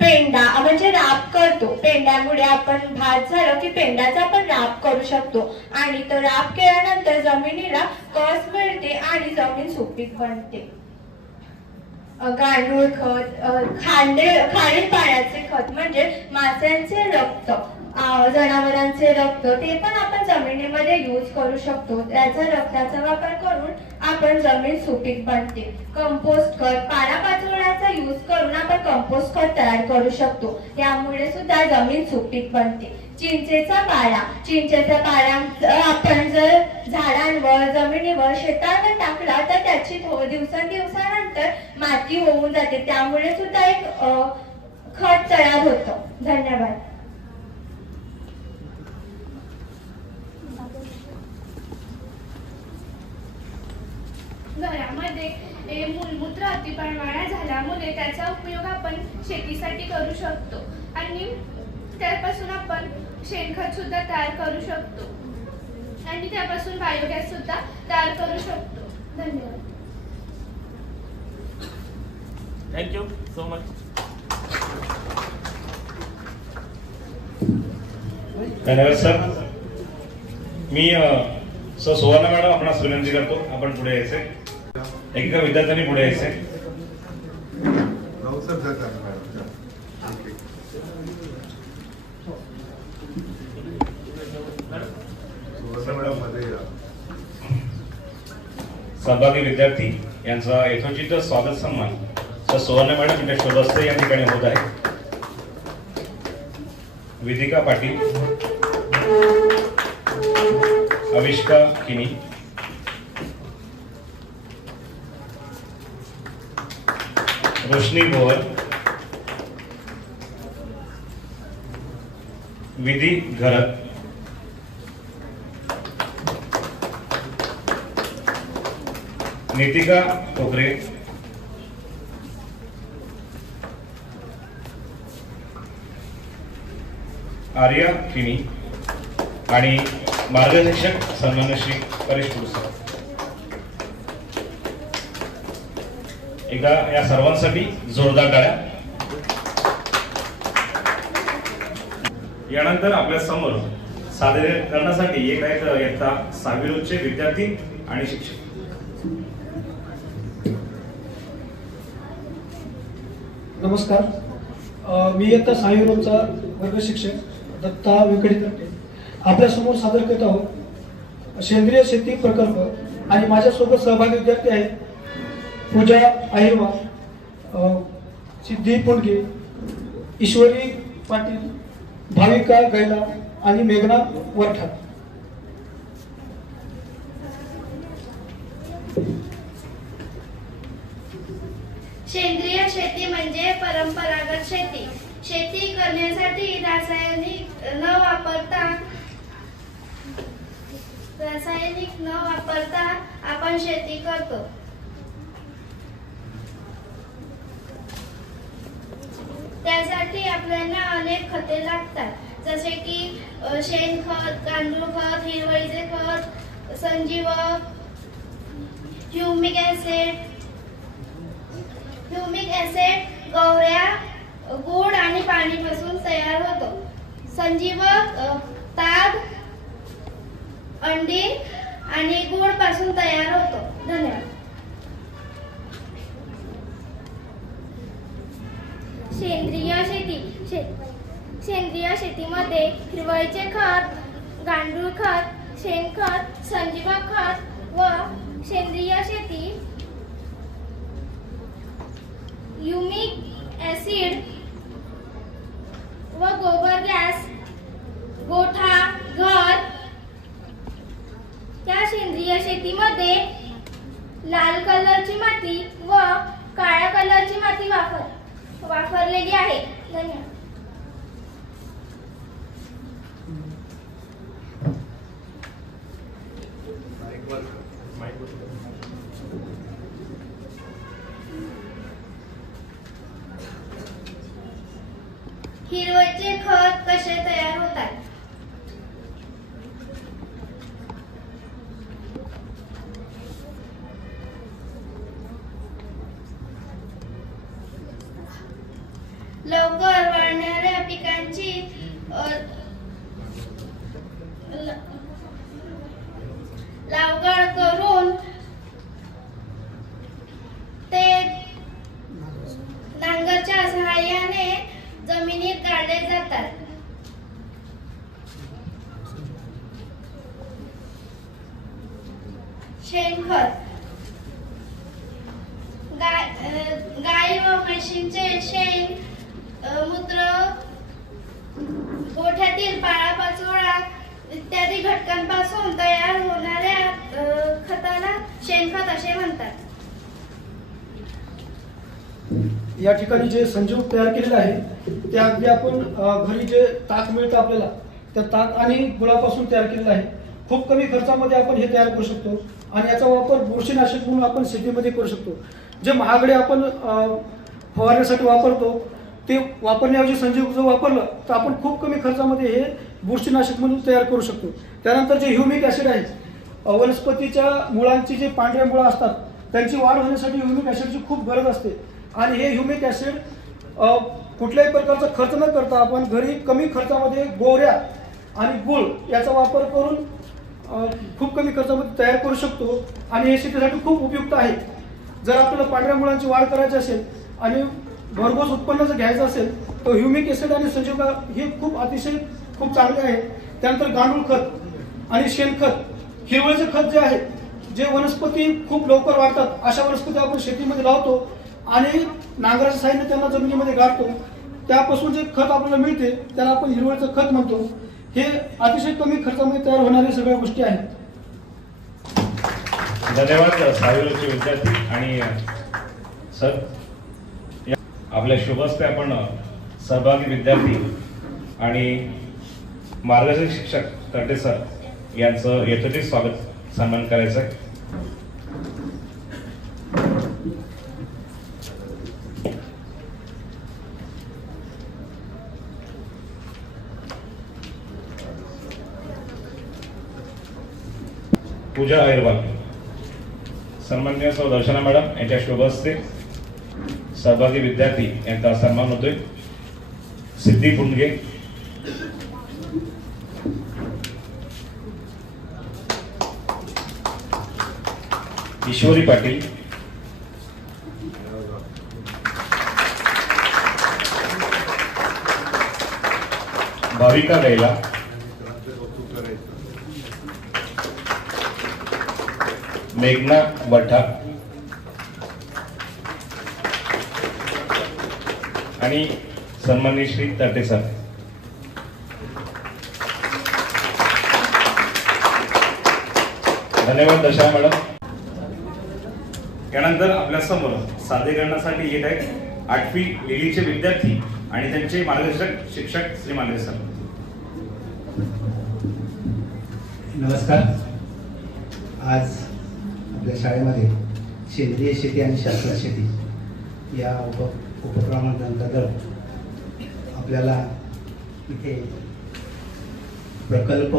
पेंडा म्हणजे राब करतो. पेंड्यामुळे आपण भात झालं की पेंड्याचा आपण राब करू शकतो आणि तो राब केल्यानंतर जमिनीला कस मिळते आणि जमीन सुपीक बनते. गांडूळ खत. खालील पाण्याचे खत म्हणजे माशांचे रक्त, जनावरांचे रक्त, ते पण आपण जमिनीमध्ये यूज करू शकतो. त्याचा रक्ताचा वापर करून आपण जमीन सुपीक बनते. कंपोस्ट खत. पालापाचोळ्याचा यूज करून आपण कंपोस्ट खत तयार करू शकतो. यामुळे सुद्धा जमीन सुपीक बनते. चिंचेचा पाला. चिंचेचा पाला आपण जर झाडांवर, जमिनीवर, शेतावर टाकला तर त्याची दिवसानंतर माती होऊन जाते. त्यामुळे सुद्धा एक खत तयार होतं. धन्यवाद. घरामध्ये मूलमूत्र अतिप्रमाणात झाल्यामुळे त्याचा उपयोग आपण शेतीसाठी करू शकतो आणि त्यापासून आपण शेणखत सुद्धा तयार करू शकतो आणि त्यापासून बायोगॅस सुद्धा तयार करू शकतो. धन्यवाद. Thank you so much. धन्यवाद सर. मी सुवर्णा मॅडम आपणास विनंती करतो, आपण पुढे यायचे. एका विद्यार्थ्यांनी पुढे यायचे. सहभागी विद्यार्थी यांचा यथोचित स्वागत सन्मान तर सुवर्णा मॅडम यांच्या शुभ हस्ते या ठिकाणी होत आहे. विदिका पाटील, अविष्का किनी, रोशनी बोहर, विधी घरत, नितिका कोकरे, आर्या किनी आणि मार्गदर्शक सन्मान्य श्री परेश पुरस्कार. एकदा या सर्वांसाठी जोरदार टाळ्या. यानंतर आपल्या समोर सादरीकरणासाठी एक आहेत इयत्ता 6वी रोजचे विद्यार्थी आणि शिक्षक. नमस्कार, मी इयत्ता 6वी रोजचा वर्ग शिक्षक दत्ता विकडीतर्फे आपल्यासमोर सादर करत आहोत सेंद्रिय शेती प्रकल्प आणि माझ्यासोबत सहभागी विद्यार्थी आहेत पूजा अहिरवार, सिद्धी पुंडगे, ईश्वरी पाटील, भाविका गैला आणि मेघना वरठा. सेंद्रिय शेती म्हणजे परंपरागत शेती. शेती करण्यासाठी रासायनिक न वापरता रासायनिक न वापरता आपण शेती करतो. त्यासाठी आपल्याला अनेक खते लागतात, जसे की शेणखत, गांडूळ खत, हिरवळीचे खत, संजीवक, ह्युमिक ऍसिड गवऱ्या, गुळ आणि पाणीपासून तयार होतो. संजीवक ताग, अंडी आणि गुळ पासून तयार होतो. धन्यवाद. सेंद्रिय शेतीमध्ये हिरवळीचे खत, गांडूळ खत, शेणखत, संजीवक खत व सेंद्रिय शेती ह्युमिक ऍसिड व गोबर गॅस, गोठा, घर या सेंद्रिय शेतीमध्ये लाल कलरची माती व काळ्या कलरची माती वापरलेली आहे. धन्यवाद. हिरवळीचे खत कसे तयार होतात? लवकर वाढणाऱ्या पिकांची लागवड करून ते नांगरच्या सहाय्याने जमिनीत गाडले जातात. शेणखत गाय व म्हशींचे शेण, मूत्र, गोठ्यातील पाळापाचोळा इत्यादी घटकांपासून तयार होणाऱ्या खताला शेणखत असे म्हणतात. या ठिकाणी जे संजीवक तयार केलेलं आहे ते अगदी आपण घरी जे ताक मिळतं आपल्याला त्या ताक आणि गुळापासून तयार केलेलं आहे. खूप कमी खर्चामध्ये आपण हे तयार करू शकतो आणि याचा वापर बुरशीनाशक म्हणून आपण शेतीमध्ये करू शकतो. जे महागडे आपण फवारण्यासाठी वापरतो ते वापरण्याऐवजी संजीवक जर वापरलं तर आपण खूप कमी खर्चामध्ये हे बुरशीनाशक म्हणून तयार करू शकतो. त्यानंतर जे ह्युमिक ऍसिड आहे, वनस्पतीच्या मुळांची जे पांढऱ्या मुळं असतात त्यांची वाढ होण्यासाठी ह्युमिक ऍसिडची खूप गरज असते आणि हे ह्युमिक ऍसिड कुठल्याही प्रकारचा खर्च न करता आपण घरी कमी खर्चामध्ये गोवऱ्या आणि गुळ याचा वापर करून खूप कमी खर्चामध्ये तयार करू शकतो आणि हे शेतीसाठी खूप उपयुक्त आहे. जर आपल्याला पांढऱ्या मुळांची वाढ करायची असेल आणि भरघोस उत्पन्न जर घ्यायचं असेल तर ह्युमिक ऍसिड आणि संजीवक हे खूप चांगले आहे. त्यानंतर गांडूळ खत आणि शेणखत, हिरवळीचे खत जे आहे, जे वनस्पती खूप लवकर वाढतात अशा वनस्पती आपण शेतीमध्ये लावतो आणि नांगराच्या साहाय्याने त्यांना जमिनीमध्ये गाडतो. त्यापासून जे खत आपल्याला मिळते त्याला आपण हिरवळीचं खत म्हणतो. हे अतिशय कमी खर्चामध्ये तयार होणाऱ्या सगळ्या गोष्टी आहेत. धन्यवाद साहेबचे विद्यार्थी आणि सर. आपल्या शुभ हस्ते आपण सहभागी विद्यार्थी आणि मार्गदर्शक शिक्षक तरटे सर यांचं यथोचित स्वागत सन्मान करायचं आहे. पूजा अहिरवाल, सन्माननीय सौ दर्शना मॅडम यांच्या शुभ हस्ते सहभागी विद्यार्थी यांचा सन्मान होतोय. सिद्धी पुंडगे, ईश्वरी पाटील, भाविका गैला, मेघना बठा आणि सन्माननीय श्री तरटे सर. धन्यवाद दर्शना मॅडम. यानंतर आपल्या समोर सादरीकरणासाठी येत आहेत 8वी लिलीचे विद्यार्थी आणि त्यांचे मार्गदर्शक शिक्षक श्री मांढरे सर. नमस्कार. आज आपल्या शाळेमध्ये सेंद्रिय शेती आणि शाश्वत शेती या उपक्रमांतर्गत आपल्याला इथे प्रकल्प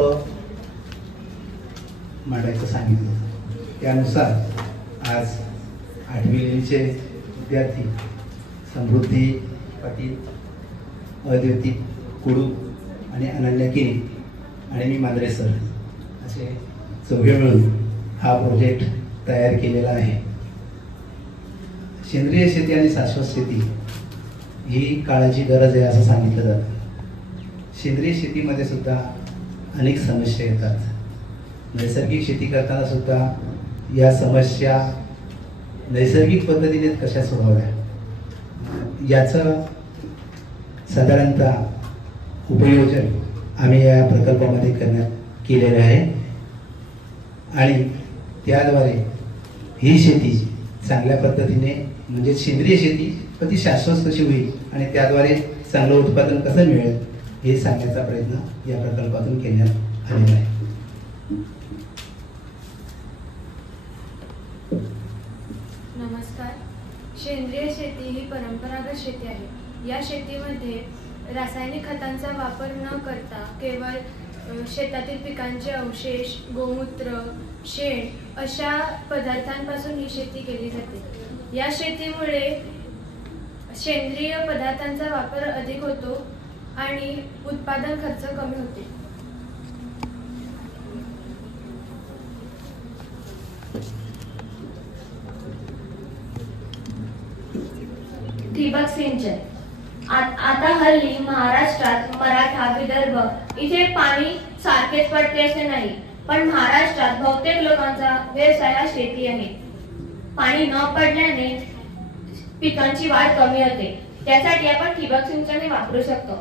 मांडायचं सांगितलं. त्यानुसार आज 8वी लेणीचे विद्यार्थी समृद्धी पाटील, अद्वैती कुडू आणि अनन्या किनी आणि मी मांद्रे सर असे चौघे मिळून हा प्रोजेक्ट तयार केलेला आहे. सेंद्रिय शेती आणि शाश्वत शेती ही काळाची गरज आहे असं सांगितलं जातं. सेंद्रिय शेतीमध्ये सुद्धा अनेक समस्या येतात. नैसर्गिक शेती करताना सुद्धा या समस्या नैसर्गिक पद्धतीने कशा सोडवाव्या याचं साधारणतः उपयोजन आम्ही या प्रकल्पामध्ये केलेले आहे आणि त्याद्वारे ही शेती चांगल्या पद्धतीने म्हणजे सेंद्रिय शेती ती शाश्वत कशी होईल आणि त्याद्वारे चांगलं उत्पादन कसं मिळेल हे सांगण्याचा प्रयत्न या प्रकल्पातून करण्यात आलेला आहे. नमस्कार. सेंद्रिय शेती ही परंपरागत शेती आहे. या शेतीमध्ये रासायनिक खतांचा वापर न करता केवळ शेतातील पिकांचे अवशेष, गोमूत्र, शेण अशा पदार्थांपासून ही शेती केली जाते. या शेतीमुळे सेंद्रिय पदार्थांचा वापर अधिक होतो आणि उत्पादन खर्च कमी होते. ठिबक सिंचन. आता हल्ली महाराष्ट्रात, मराठा, विदर्भ इथे पाणी सारखेच पडते असे नाही, पण महाराष्ट्रात बहुतेक लोकांचा व्यवसाय हा शेती आहे. पाणी न पडल्याने पिकांची वाढ कमी होते. त्यासाठी आपण ठिबक सिंचन वापरू शकतो.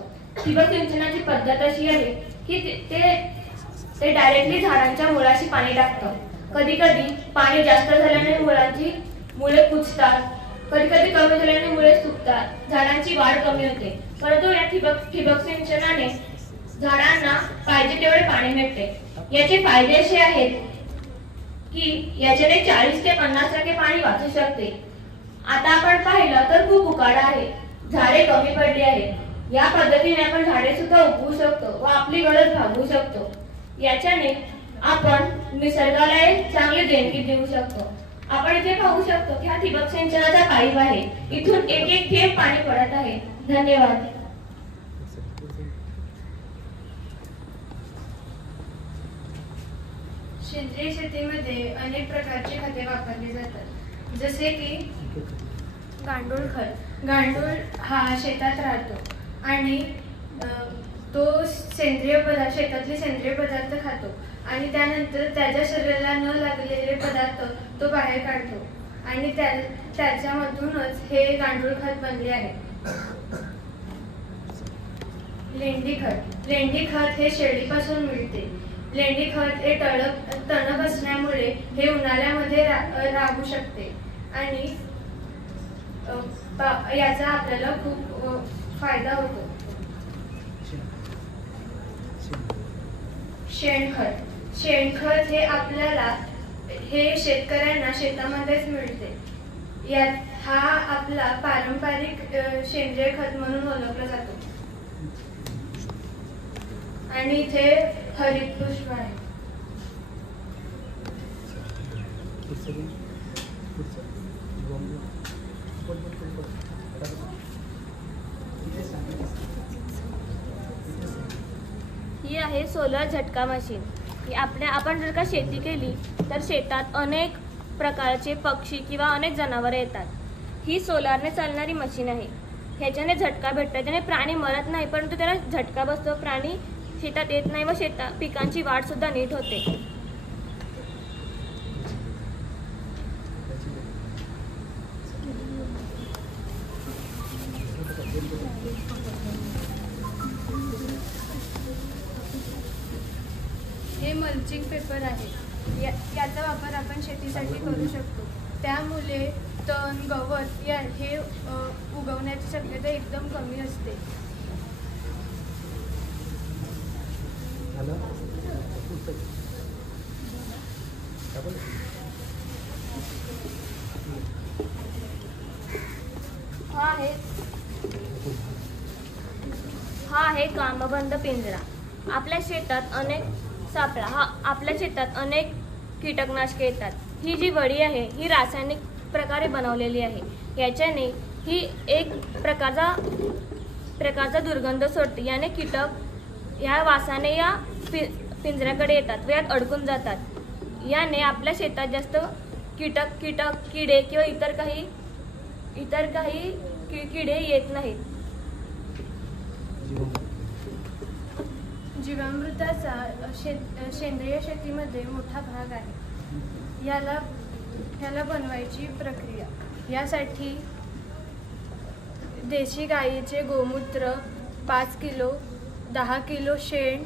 ठिबक सिंचनाची पद्धत अशी आहे की ते डायरेक्टली झाडांच्या मुळाशी पाणी टाकतं. कधी कधी पाणी जास्त झाल्याने मुळांची मुळे कुजतात, कधी कधी कमी झाल्याने मुळे सुकतात, झाडांची वाढ कमी होते. परंतु या ठिबक सिंचनाने झाडांना पाहिजे तेवढे पाणी मिळते. याचे फायदे असे आहेत की याच्याने 40 ते 50% पाणी वाचू शकते. आता आपण पाहिलं तर खूप उकाडा आहे, झाडे कमी पडली आहेत. या पद्धतीने आपण झाडे सुद्धा उगवू शकतो व आपली गरज भागवू शकतो. याच्याने आपण निसर्गाला चांगली देणगी देऊ शकतो. आपण इथे पाहू शकतो की हा ठिबक सिंचनाचा पाईप आहे. इथून एक एक थेंब पाणी पडत आहे. धन्यवाद. सेंद्रिय शेतीमध्ये अनेक प्रकारची खते वापरली जातात, जसे की गांडूळ खत. गांडूळ हा शेतात राहतो आणि तो शेतातले सेंद्रिय पदार्थ खातो आणि त्यानंतर त्याच्या शरीराला न लागलेले पदार्थ तो बाहेर काढतो आणि त्याच्यामधूनच हे गांडूळ खत बनले आहे. लेंडी खत. लेंडी खत हे शेळीपासून मिळते. लेंडी खत हे तणक असल्यामुळे हे उन्हाळ्यामध्ये राहू शकते आणि याचा आपल्याला खूप फायदा होतो. शेणखत. शेणखत हे शेतकऱ्यांना शेतामध्येच मिळते. हा आपला पारंपरिक सेंद्रिय खत म्हणून ओळखला जातो. आणि इथे हरितपुष्प आहे. ही आहे सोलर झटका मशीन. आपण जर का शेती केली तर शेतात अनेक प्रकारचे पक्षी किंवा अनेक जनावरे येतात. ही सोलारने चालणारी मशीन आहे. ह्याच्याने झटका भेटतो. त्याने प्राणी मरत नाही, परंतु त्याला झटका बसतो. प्राणी शेतात येत नाही व पिकांची वाढ सुद्धा नीट होते. हे मल्चिंग पेपर आहे. याचा वापर आपण शेतीसाठी करू शकतो. त्यामुळे तण, गवत हे उगवण्याची शक्यता एकदम कमी असते. हा आहे कामबंद पिंजरा. आपल्या शेतात अनेक कीटकनाशके येतात. ही जी वडी आहे ही रासायनिक प्रकारे बनवलेली आहे. याच्याने ही एक प्रकारचा दुर्गंध सोडते. याने कीटक या वासाने या पिंजऱ्याकडे येतात व यात अडकून जातात. याने आपल्या शेतात जास्त किडे किंवा इतर काही किडे येत नाहीत. जीवामृताचा सेंद्रिय शेतीमध्ये मोठा भाग आहे. याला बनवायची प्रक्रिया. यासाठी देशी गाईचे गोमूत्र 5 किलो, 10 किलो शेण,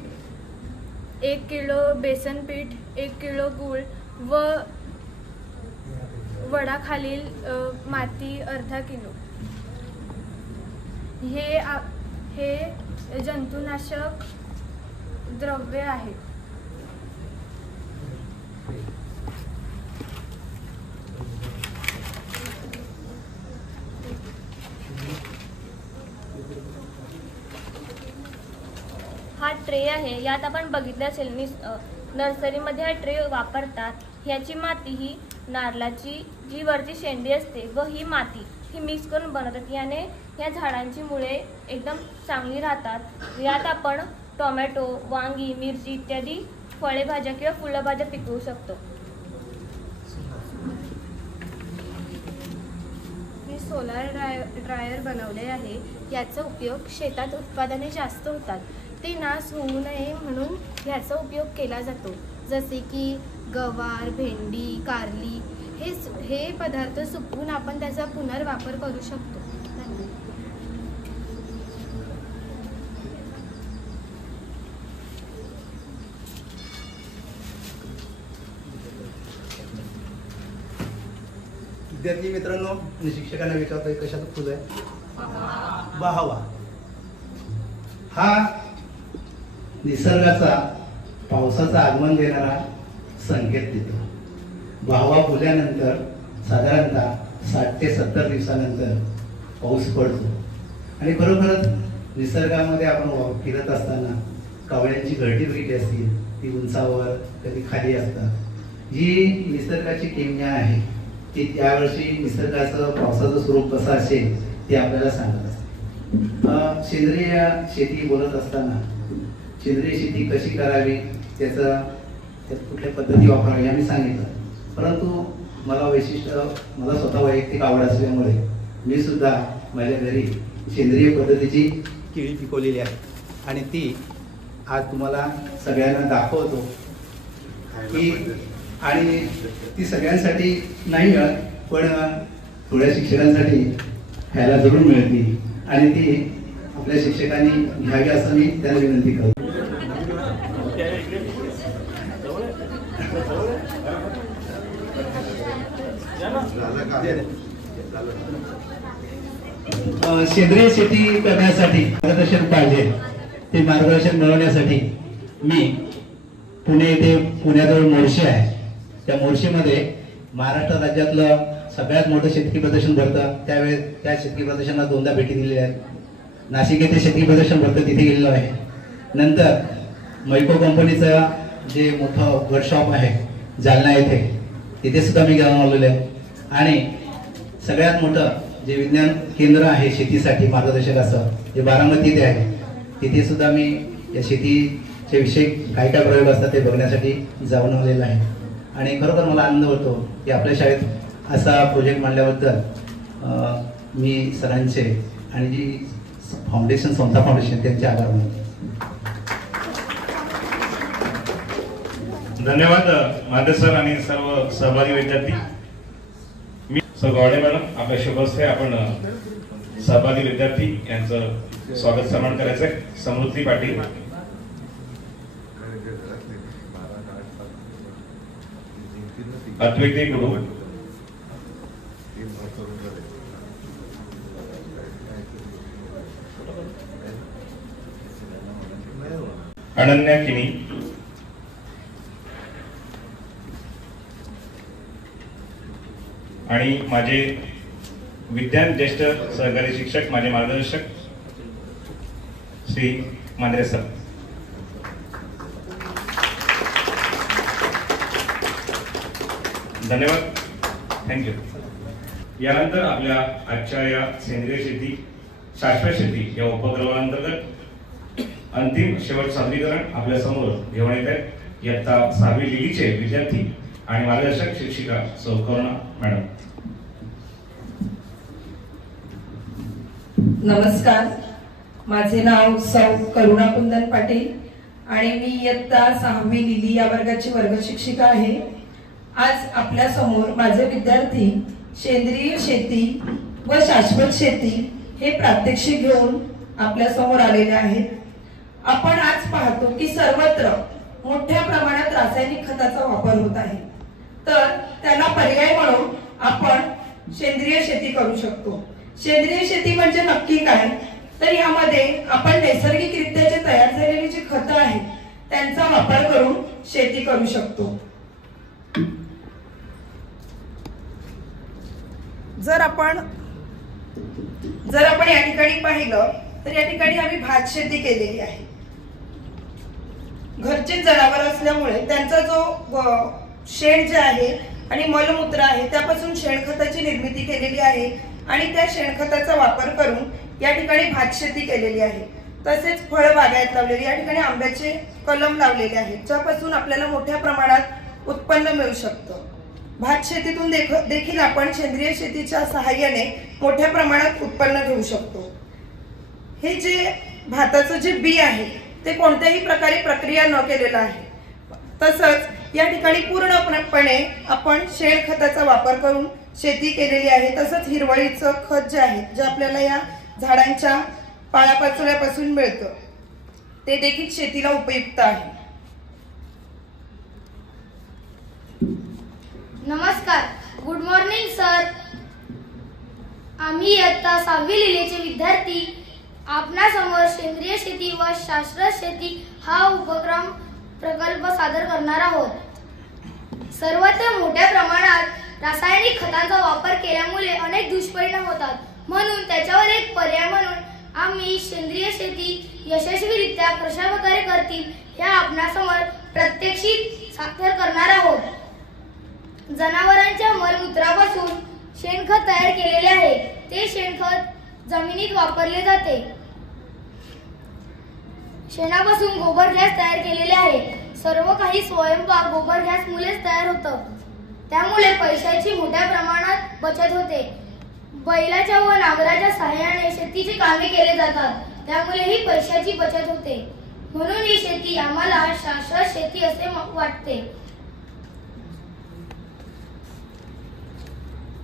1 किलो बेसन पीठ, 1 किलो गूळ व वडाखालील माती अर्धा किलो हे जंतुनाशक द्रव्य आहे. हा ट्रे आहे. यात आपण बघितले असेल नर्सरीमध्ये हा ट्रे वापरतात. ह्याची माती ही नारळाची जी वरची शेंडी असते व ही माती ही मिक्स करून बनवतात. याने या झाडांची मुळे एकदम चांगली राहतात. यात आपण टोमॅटो, वांगी, मिरची इत्यादी फळेभाज्या किंवा फुलभाज्या पिकवू शकतो. मी सोलार ड्रायर बनवले आहे. याचा उपयोग शेतात उत्पादने जास्त होतात ते नाश होऊ नये म्हणून याचा उपयोग केला जातो. जसे की गवार, भेंडी, कारली हे पदार्थ सुकवून आपण त्याचा पुनर्वापर करू शकतो. विद्यार्थी मित्रांनो, मी शिक्षकांना विचारतोय कशाचं फुल आहे? बहावा. हा निसर्गाचा पावसाचं आगमन देणारा संकेत देतो. बहावा फुल्यानंतर साधारणतः 60 ते 70 दिवसानंतर पाऊस पडतो आणि खरोखरच निसर्गामध्ये आपण फिरत असताना कावळ्यांची घरटी बघितली असतील, ती उंचावर कधी खाली असतात. जी निसर्गाची किमया आहे ती त्यावर्षी निसर्गाचं पावसाचं स्वरूप कसं असेल ते आपल्याला सांगत असते. सेंद्रिय शेती बोलत असताना सेंद्रिय शेती कशी करावी, त्यात कुठल्या पद्धती वापरावी हे आम्ही सांगितलं. परंतु मला स्वतः वैयक्तिक आवड असल्यामुळे मी सुद्धा माझ्या घरी सेंद्रिय पद्धतीची केळी पिकवलेली आहे आणि ती आज तुम्हाला सगळ्यांना दाखवतो की, आणि ती सगळ्यांसाठी नाही मिळत पण थोड्या शिक्षकांसाठी खायला जरूर मिळते आणि ती आपल्या शिक्षकांनी घ्यावी असं मी त्यांना विनंती करतो. सेंद्रिय शेती करण्यासाठी मार्गदर्शन पाहिजे. ते मार्गदर्शन मिळवण्यासाठी मी पुण्याजवळ मोर्शी आहे. त्या मोर्शीमध्ये महाराष्ट्र राज्यातलं सगळ्यात मोठं शेतकरी प्रदर्शन भरतं. त्यावेळेस त्या शेतकरी प्रदर्शनाला 2दा भेटी दिलेल्या आहेत. नाशिक येथे शेतकरी प्रदर्शन भरतं, तिथे गेलेलो आहे. नंतर मैको कंपनीचं जे मोठं वर्कशॉप आहे जालना येथे, तिथे सुद्धा मी जाऊन आलेलो आहे. आणि सगळ्यात मोठं जे विज्ञान केंद्र आहे शेतीसाठी मार्गदर्शक असं जे बारामती इथे आहे, तिथे सुद्धा मी या शेतीचे विषय काय काय प्रयोग असतात ते बघण्यासाठी जाऊन आलेलो आहे. आणि खरोखर मला आनंद होतो की आपल्या शाळेत असा प्रोजेक्ट मांडल्याबद्दल मी सरांचे आणि जी फाउंडेशन समता फाउंडेशन त्यांचे आभार मानतो. धन्यवाद माधव सर आणि सर्व सहभागी विद्यार्थी. मी सर गौडे मॅडम, आपल्या शुभ हस्ते आपण सहभागी विद्यार्थी यांचं स्वागत सन्मान करायचं आहे. समृद्धी पाटील, अद्वैती गुरु, अनन्या किनी, आणि माझे ज्येष्ठ सहकारी शिक्षक, माझे मार्गदर्शक श्री मांद्रे सर. धन्यवाद. थँक्यू. यानंतर आपल्या आजच्या या सेंद्रिय शेती शाश्वत शेती या उपक्रमांतर्गत अंतिम शेवट सादरीकरण आपल्या समोर घेऊन येत आहेत इयत्ता 6वी लिलीचे विद्यार्थी आणि मार्गदर्शक शिक्षिका सौ करुणा मॅडम. नमस्कार, माझे नाव सौ करुणा कुंदन पाटील आणि मी इयत्ता 6वी लिली या वर्गाची वर्ग शिक्षिका आहे. आज आपल्या समोर माझे विद्यार्थी सेंद्रिय शेती व शाश्वत शेती हे प्रात्यक्षिक घेऊन आपल्या समोर आलेले आहेत. आपण आज पाहतो की सर्वत्र मोठ्या प्रमाणात रासायनिक खताचा वापर होत आहे, तर त्याला पर्याय म्हणून आपण सेंद्रिय शेती करू शकतो. सेंद्रिय शेती म्हणजे नक्की काय, तर यामध्ये आपण नैसर्गिकरित्या जे तयार झालेली जी खतं आहेत त्यांचा वापर करून शेती करू शकतो. जर आपण या ठिकाणी पाहिलं तर या ठिकाणी आम्ही भात शेती केलेली आहे. घरचे जनावर असल्यामुळे त्यांचा जो शेण जे आहे आणि मलमूत्र आहे त्यापासून शेणखताची निर्मिती केलेली आहे आणि त्या शेणखताचा वापर करून या ठिकाणी भात शेती केलेली आहे. तसेच फळ बागायत लावलेली, या ठिकाणी आंब्याचे कलम लावलेले आहेत ज्यापासून आपल्याला मोठ्या प्रमाणात उत्पन्न मिळू शकतं. भात शेतीतून देखील आपण सेंद्रिय शेतीच्या सहाय्याने मोठ्या प्रमाणात उत्पन्न घेऊ शकतो. हे जे भाताचं जे बी आहे ते कोणत्याही प्रकारे प्रक्रिया न केलेलं आहे. तसंच या ठिकाणी पूर्णपणे आपण शेणखताचा वापर करून शेती केलेली आहे. तसंच हिरवळीचं खत जे आहे, जे आपल्याला या झाडांच्या पालापाचोळ्यापासून मिळतं, ते देखील शेतीला उपयुक्त आहे. नमस्कार, गुड मॉर्निंग सर. आम्ही इयत्ता 6वी लिलीचे विद्यार्थी आपणासमोर सेंद्रिय शेती व शाश्वत शेती हा उपक्रम प्रकल्प सादर करणार आहोत. सर्वत्र मोठ्या प्रमाणात रासायनिक खतांचा वापर केल्यामुळे अनेक दुष्परिणाम होतात, म्हणून त्याच्यावर एक पर्याय म्हणून आम्ही सेंद्रिय शेती यशस्वीरित्या कशा प्रकारे करतील हे आपणासमोर प्रात्यक्षिक सादर करणार आहोत. जनावरांच्या मलमूत्रापासून शेणखत तयार केलेले आहे. ते शेणखत जमिनीत वापरले जाते. शेणापासून गोबर गॅस तयार केलेले आहे. सर्व काही स्वयंपाक गोबर गॅस मुळेच तयार होतं. त्यामुळे पैशाची मोठ्या प्रमाणात बचत होते. बैलाच्या व नांगराच्या सहाय्याने शेतीची कामे केले जातात, त्यामुळे ही पैशाची बचत होते. म्हणून ही शेती आम्हाला शाश्वत शेती असे वाटते.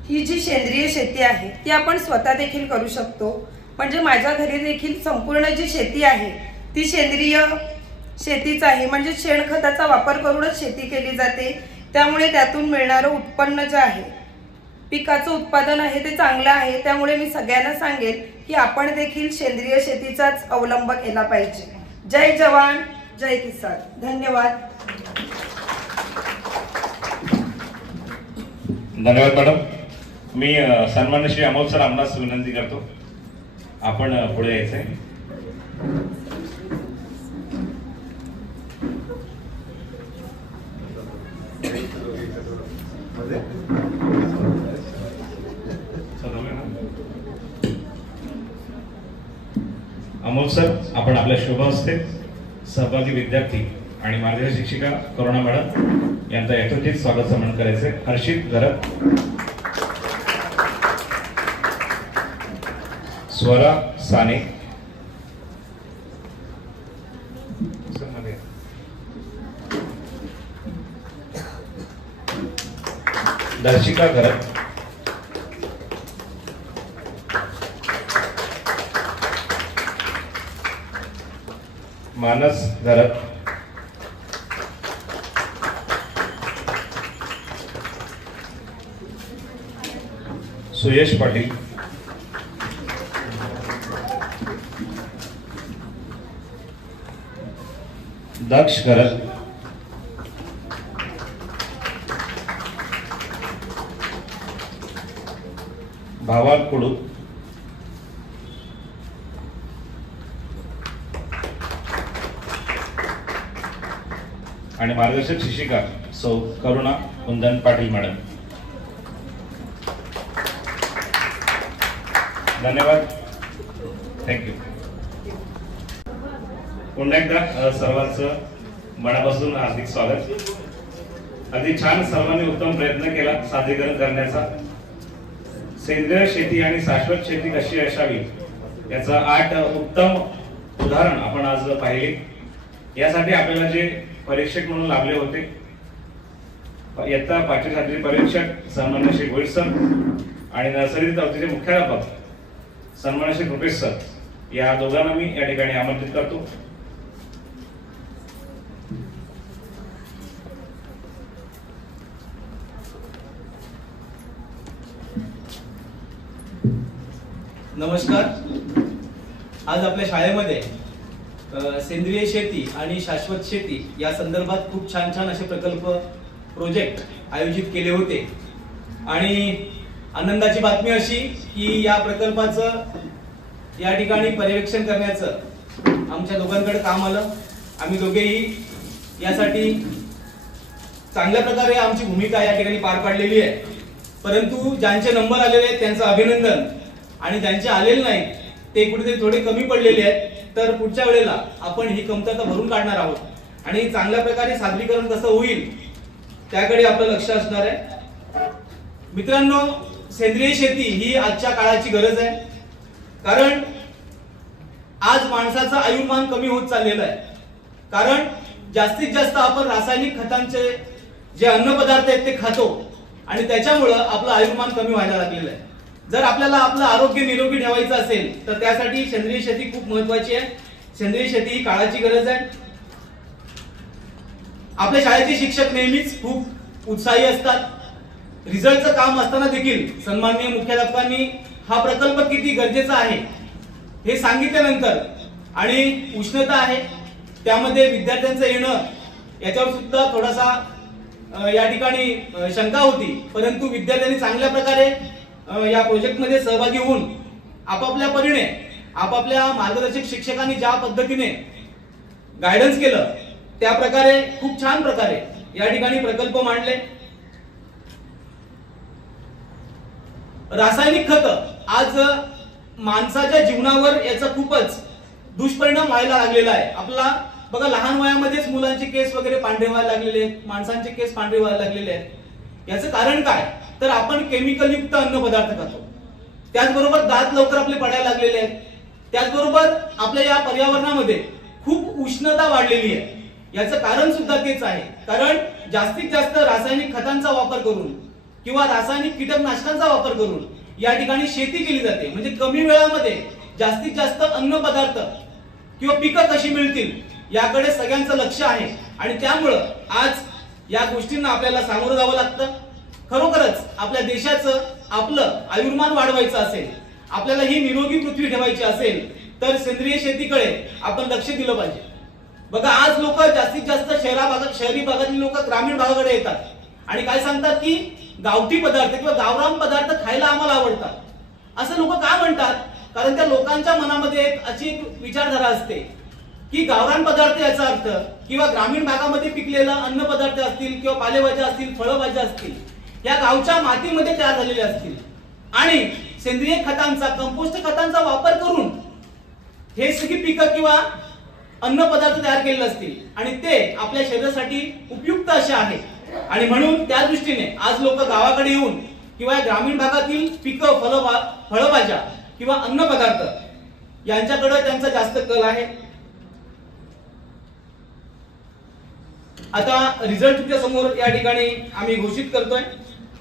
ही जी सेंद्रिय शेती आहे ती आपण स्वतः देखील करू शकतो. म्हणजे माझ्या घरी देखील संपूर्ण जी शेती आहे ती सेंद्रिय शेतीच आहे. म्हणजे शेणखताचा वापर करूनच शेती केली जाते. त्यामुळे त्यातून मिळणारं उत्पन्न जे आहे, पिकाचं उत्पादन आहे ते चांगलं आहे. त्यामुळे मी सगळ्यांना सांगेन की आपण देखील सेंद्रिय शेतीचाच अवलंब केला पाहिजे. जय जवान जय किसान. धन्यवाद. धन्यवाद मॅडम. मी सन्मान्य श्री अमोल सर आमदास विनंती करतो, आपण पुढे यायचंय. अमोल सर, आपण आपल्या शुभ हस्ते सहभागी विद्यार्थी आणि मार्गदर्शक शिक्षिका करुणा मॅडम यांचा यथोचित स्वागत सन्मान करायचे. हर्षित घरत, स्वरा साने, दर्शिका घरत, मानस घरत, सुयश पाटील, दक्ष घरत, भावा कुडू, आणि मार्गदर्शक शिक्षिका सौ करुणा कुंदन पाटील मॅडम. धन्यवाद. थँक्यू. पुन्हा एकदा सर्वांचं मनापासून हार्दिक स्वागत. अगदी छान सर्वांनी उत्तम प्रयत्न केला सादरीकरण करण्याचा. सेंद्रिय शेती आणि शाश्वत शेती कशी असावी याचा 8 उत्तम उदाहरण आपण आज पाहिले. यासाठी आपल्याला जे परीक्षक म्हणून लाभले होते इयत्ता 5वी छात्री परीक्षक सन्माननीय श्री गोविल सर आणि नर्सरी चौथीचे मुख्याध्यापक सन्माननीय श्री रुपेश सर, या दोघांना मी या ठिकाणी आमंत्रित करतो. नमस्कार. आज आपल्या शाळेमध्ये सेंद्रिय शेती आणि शाश्वत शेती या संदर्भात खूप छान छान असे प्रकल्प प्रोजेक्ट आयोजित केले होते आणि आनंदाची बातमी अशी की या प्रकल्पाचं या ठिकाणी पर्यवेक्षण करण्याचं आमच्या दोघांकडे काम आलं. आम्ही दोघेही यासाठी चांगल्या प्रकारे आमची भूमिका या ठिकाणी पार पाडलेली आहे. परंतु ज्यांचे नंबर आलेले आहेत त्यांचं अभिनंदन आणि ज्यांचे आलेले नाहीत ते कुठेतरी थोडे कमी पडलेले आहेत. तर पुढच्या वेळेला आपण ही कमतरता भरून काढणार आहोत आणि चांगल्या प्रकारे सादरीकरण कसं होईल त्याकडे आपलं लक्ष असणार आहे. मित्रांनो, सेंद्रिय शेती ही आजच्या काळाची गरज आहे. कारण आज माणसाचं आयुर्मान कमी होत चाललेलं आहे. कारण जास्तीत जास्त आपण रासायनिक खतांचे जे अन्नपदार्थ आहेत ते खातो आणि त्याच्यामुळं आपलं आयुर्मान कमी व्हायला लागलेलं आहे. जर आपल्याला आपलं आरोग्य निरोगी ठेवायचं असेल तर त्यासाठी सेंद्रिय शेती खूप महत्वाची आहे. सेंद्रिय शेती ही काळाची गरज आहे. आपल्या शाळेचे शिक्षक नेहमीच खूप उत्साही असतात. रिझल्टचं काम असताना देखील सन्माननीय मुख्याध्यापकांनी हा प्रकल्प किती गरजेचा आहे हे सांगितल्यानंतर आणि उष्णता आहे त्यामध्ये विद्यार्थ्यांचं येणं याच्यावर सुद्धा थोडासा या ठिकाणी शंका होती. परंतु विद्यार्थ्यांनी चांगल्या प्रकारे या प्रोजेक्ट मध्ये सहभागी होऊन आपापल्या परीने आपापल्या मार्गदर्शक शिक्षकांनी ज्या पद्धतीने गायडन्स केलं त्या प्रकारे खूप छान प्रकारे या ठिकाणी प्रकल्प मांडले. रासायनिक खत आज माणसाच्या जीवनावर याचा खूपच दुष्परिणाम व्हायला लागलेला आहे. आपला बघा, लहान वयामध्येच मुलांचे केस वगैरे पांढरे व्हायला लागलेले आहेत, माणसांचे केस पांढरे व्हायला लागलेले आहेत. याचं कारण काय तर आपण केमिकल युक्त अन्न पदार्थ खातो. त्याचबरोबर दात लवकर आपले पडायला लागलेले आहेत. त्याचबरोबर आपल्या या पर्यावरणामध्ये खूप उष्णता वाढलेली आहे. याचं कारण सुद्धा तेच आहे. कारण जास्तीत जास्त रासायनिक खतांचा वापर करून किंवा रासायनिक कीटकनाशकांचा वापर करून या ठिकाणी शेती केली जाते. म्हणजे कमी वेळामध्ये जास्तीत जास्त अन्न पदार्थ किंवा पिकं कशी मिळतील याकडे सगळ्यांचं लक्ष आहे आणि त्यामुळं आज या गोष्टींना आपल्याला सामोरं जावं लागतं. खरोखरच आपल्या देशाचं आपलं आयुर्मान वाढवायचं असेल, आपल्याला ही निरोगी पृथ्वी ठेवायची असेल तर सेंद्रिय शेतीकडे आपण लक्ष दिलं पाहिजे. बघा, आज लोक जास्तीत जास्त शहरी भागातील लोक ग्रामीण भागाकडे येतात आणि काय सांगतात की गावठी पदार्थ किंवा गावरान पदार्थ खायला आम्हाला आवडतात. असं लोक का म्हणतात? कारण त्या लोकांच्या मनामध्ये अशी एक विचारधारा असते की गावरान पदार्थ याचा अर्थ किंवा ग्रामीण भागामध्ये पिकलेला अन्न पदार्थ असतील किंवा पालेभाज्या असतील, फळभाज्या असतील, या गावच्या मातीमध्ये तयार झालेले असतील आणि सेंद्रिय खतांचा, कंपोस्ट खतांचा वापर करून हे सगळी पिकं किंवा अन्न पदार्थ तयार केलेले असतील आणि ते आपल्या शरीरासाठी उपयुक्त असे आहेत. आणि म्हणून त्या दृष्टीने आज लोक गावाकडे येऊन किंवा ग्रामीण भागातील पिकं, फळभाज्या किंवा अन्न पदार्थ यांच्याकडे त्यांचा जास्त कल आहे. आता रिझल्ट तुमच्या समोर या ठिकाणी आम्ही घोषित करतोय.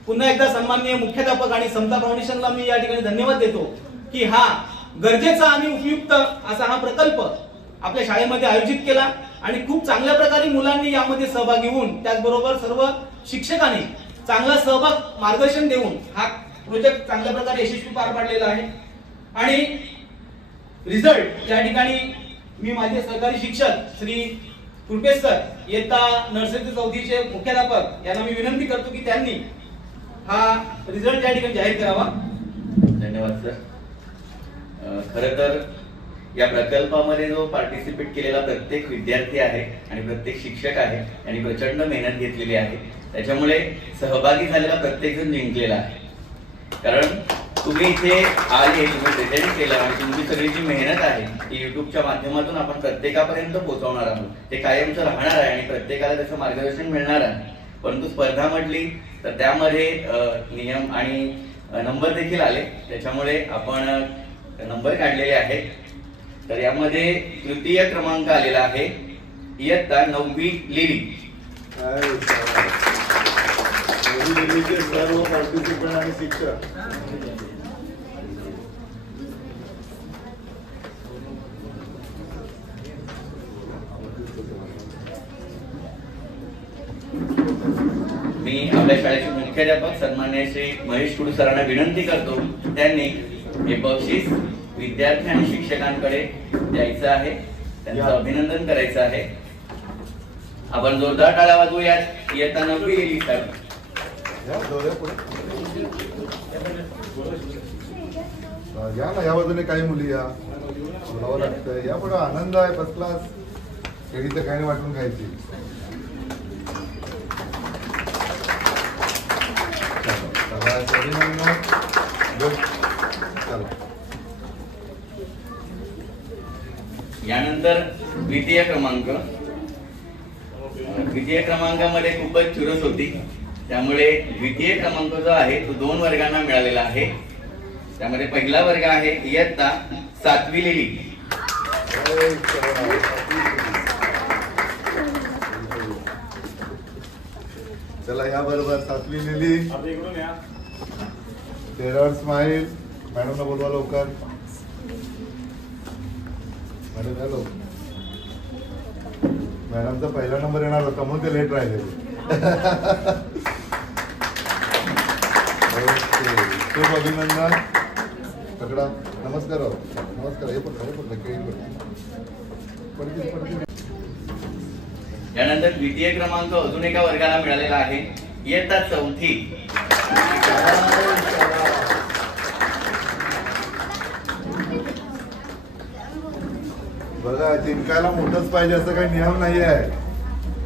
पुन्हा एकदा सन्माननीय मुख्याध्यापक आणि समता फाउंडेशनला मी या ठिकाणी धन्यवाद देतो की हा गरजेचा आणि उपयुक्त असा हा प्रकल्प आपल्या शाळेमध्ये आयोजित केला आणि खूप चांगल्या प्रकारे मुलांनी यामध्ये सहभागी होऊन त्याचबरोबर सर्व शिक्षकांनी चांगला सहभाग, मार्गदर्शन देऊन हा प्रोजेक्ट चांगल्या प्रकारे यशस्वी पार पाडलेला आहे. आणि रिझल्ट या ठिकाणी मी माझे सहकारी शिक्षक श्री रुपेश सर, इयत्ता नर्सरी ते चौथीचे मुख्याध्यापक यांना मी विनंती करतो की त्यांनी हा रिझल्ट या ठिकाणी जाहीर करावा. धन्यवाद सर. खरं तर या प्रकल्पामध्ये जो पार्टिसिपेट केलेला प्रत्येक विद्यार्थी आहे आणि प्रत्येक शिक्षक आहे आणि प्रचंड मेहनत घेतलेली आहे, त्याच्यामुळे सहभागी झालेला प्रत्येक जण जिंकलेला आहे. कारण तुम्ही इथे आले, तुम्ही प्रेझेंट केलं आणि तुमची सगळी जी मेहनत आहे ती युट्यूबच्या माध्यमातून आपण प्रत्येकापर्यंत पोहोचवणार आहोत. ते कायमचं राहणार आहे आणि प्रत्येकाला त्याचं मार्गदर्शन मिळणार आहे. परंतु स्पर्धा म्हटली तर त्यामध्ये नियम आणि नंबर देखील आले, त्याच्यामुळे आपण नंबर काढलेले आहेत. तर यामध्ये तृतीय क्रमांक आलेला आहे इयत्ता 9वी लिली. सर्व पार्टिसिपंट आणि शिक्षक मी आपल्या शाळेचे मुख्याध्यापक सन्मान्य श्री महेश कुडू सरांना विनंती करतो, त्यांनी हे बक्षीस विद्यार्थी आणि शिक्षकांकडे द्यायचं आहे, त्यांचं अभिनंदन करायचं आहे. आपण जोरदार टाळ्या वाजवूयात. इयत्ता 9वी लिली सर. या ना, या बाजूने काही मुली या, बोलावं लागतं. या पुढे आनंद आहे, फर्स्ट क्लास. केळी तर काही वाटून खायची. यानंतर द्वितीय क्रमांक. द्वितीय क्रमांकामध्ये खूपच चुरस होती, त्यामुळे द्वितीय क्रमांक जो आहे तो 2 वर्गांना मिळालेला आहे. त्यामध्ये पहिला वर्ग आहे इयत्ता 7वी लिली. चला या बरोबर 7वी लिली. Terror smile. मॅडमला बोलवा लवकर. Madam hello. मॅडमचा पहिला नंबर येणार होता म्हणून ते लेट राहिले. खूप अभिनंदन. पकडा. नमस्कार. नमस्कार. हे पण यानंतर द्वितीय क्रमांक अजून एका वर्गाला मिळालेला आहे इयत्ता 4थी. बघा, जिंकायला मोठंच पाहिजे असं काही नियम नाही आहे.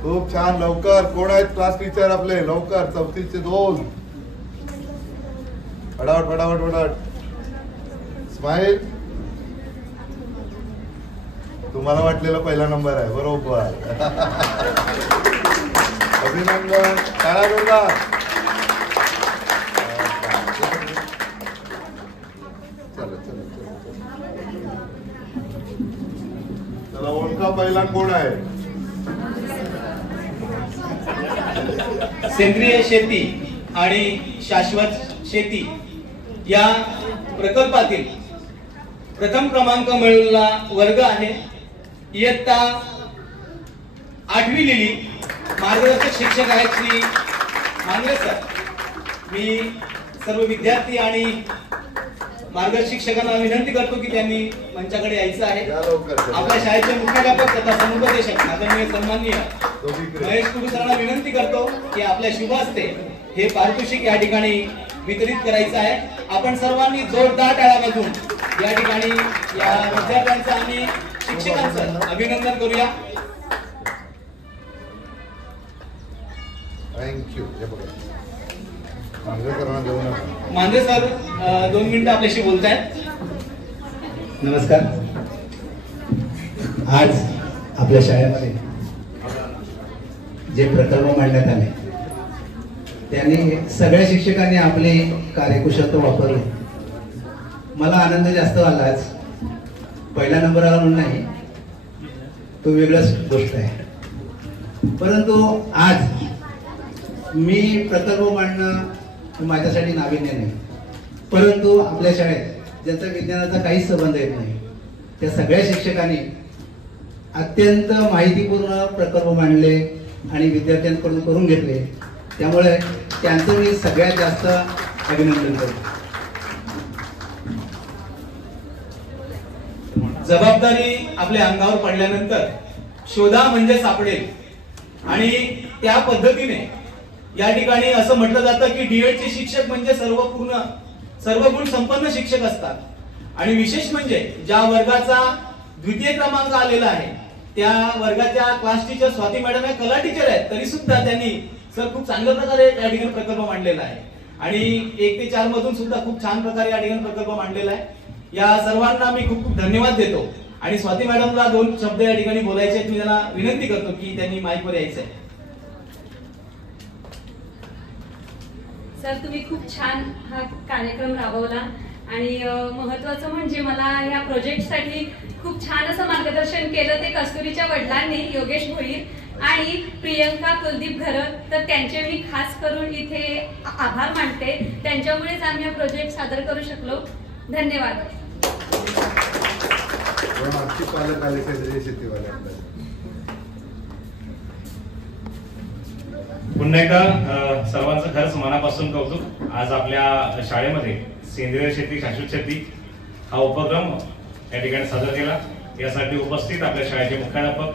खूप छान. लवकर कोण आहेत क्लास टीचर आपले? लवकर 34चे 2. फटाफट फटाफट फटाफट. स्माईल. तुम्हाला वाटलेला पहिला नंबर आहे, बरोबर. अभिनंदन. टाळ्या जोरदार. चला ओळखा पहिला कोण आहे? सेंद्रिय शेती आणि शाश्वत शेती या प्रकल्पातील प्रथम क्रमांक मिळवलेला वर्ग आहे इयत्ता 8वी लिली. मार्गदर्शक शिक्षक आहेत श्री मांगरे सर. मी सर्व विद्यार्थी आणि मार्गदर्शक शिक्षकांना विनंती करतो की त्यांनी मंचाकडे यायचं आहे. आपल्या शाळेचे मुख्याध्यापक तथा समुपदेशक आदरणीय सन्माननीय महेश कुडू सरांना विनंती करतो की आपल्या शुभ हस्ते हे पारितोषिक या ठिकाणी वितरित करायचं आहे. आपण सर्वांनी जोरदार टाळ्या वाजवून या ठिकाणी या विद्यार्थ्यांचं आणि शिक्षकांचं अभिनंदन करूया. थँक्यू. मांजरे सर 2 मिनिटं आपल्याशी बोलतायत. नमस्कार. आज आपल्या शाळेमध्ये जे प्रकल्प मांडण्यात आले त्यांनी सगळ्या शिक्षकांनी आपले कार्यकुशलता वापरले. मला आनंद जास्त आला. आज पहिला नंबर आला म्हणून नाही, तो वेगळाच गोष्ट आहे. परंतु आज मी प्रकल्प मांडणं माझ्यासाठी नाविन्य नाही, परंतु आपल्या शाळेत ज्यांचा विज्ञानाचा काहीच संबंध येत नाही त्या सगळ्या शिक्षकांनी अत्यंत माहितीपूर्ण प्रकल्प मांडले आणि विद्यार्थ्यांकडून करून घेतले. त्यामुळे त्यांचं मी सगळ्यात जास्त अभिनंदन करतो. जबाबदारी आपल्या अंगावर पडल्यानंतर शोधा म्हणजे सापडेल आणि त्या पद्धतीने या ठिकाणी असं म्हटलं जातं की डीएडचे शिक्षक म्हणजे सर्व पूर्ण सर्व गुण संपन्न शिक्षक असतात आणि विशेष म्हणजे ज्या वर्गाचा द्वितीय क्रमांक आलेला आहे त्या वर्गाच्या क्लास टीचर स्वाती मॅडम या कला टीचर आहेत, तरी सुद्धा त्यांनी सर खूप चांगल्या प्रकारे या ठिकाणी प्रकल्प मांडलेला आहे आणि 1 ते 4 मधून सुद्धा खूप छान प्रकारे या ठिकाणी प्रकल्प मांडलेला आहे। या सर्वांना मी खूप खूप धन्यवाद देतो आणि स्वाती मॅडमला 2 शब्द या ठिकाणी बोलायचे आहेत। मी त्यांना विनंती करतो की त्यांनी माईकवर यायचं आहे। सर, तुम्ही खूप छान हा कार्यक्रम राबवला आणि महत्त्वाचं म्हणजे मला या प्रोजेक्टसाठी खूप छान असं मार्गदर्शन केलं ते कस्तुरीच्या वडिलांनी, योगेश भोईर आणि प्रियंका कुलदीप घरत। तर त्यांचे मी खास करून इथे आभार मानते, त्यांच्यामुळेच आम्ही हा प्रोजेक्ट सादर करू शकलो। धन्यवाद। पालक आले सेंद्रिय शेतीवाले आपल्याला पुन्हा एकदा सर्वांचं खरंच मनापासून कौतुक। आज आपल्या शाळेमध्ये सेंद्रिय शेती शाश्वत शेती हा उपक्रम या ठिकाणी सादर केला। यासाठी उपस्थित आपल्या शाळेचे मुख्याध्यापक,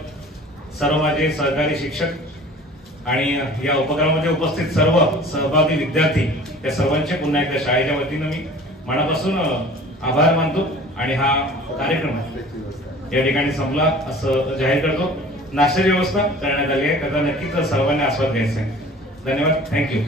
सर्व माझे सहकारी शिक्षक आणि या उपक्रमामध्ये उपस्थित सर्व सहभागी विद्यार्थी या सर्वांचे पुन्हा एकदा शाळेच्या वतीनं मी मनापासून आभार मानतो आणि हा कार्यक्रम या ठिकाणी संपला असं जाहीर करतो। नाश्त्याची व्यवस्था करण्यात आली आहे, त्याचा नक्कीच सर्वांनी आस्वाद घ्यायचा आहे। धन्यवाद, थँक्यू।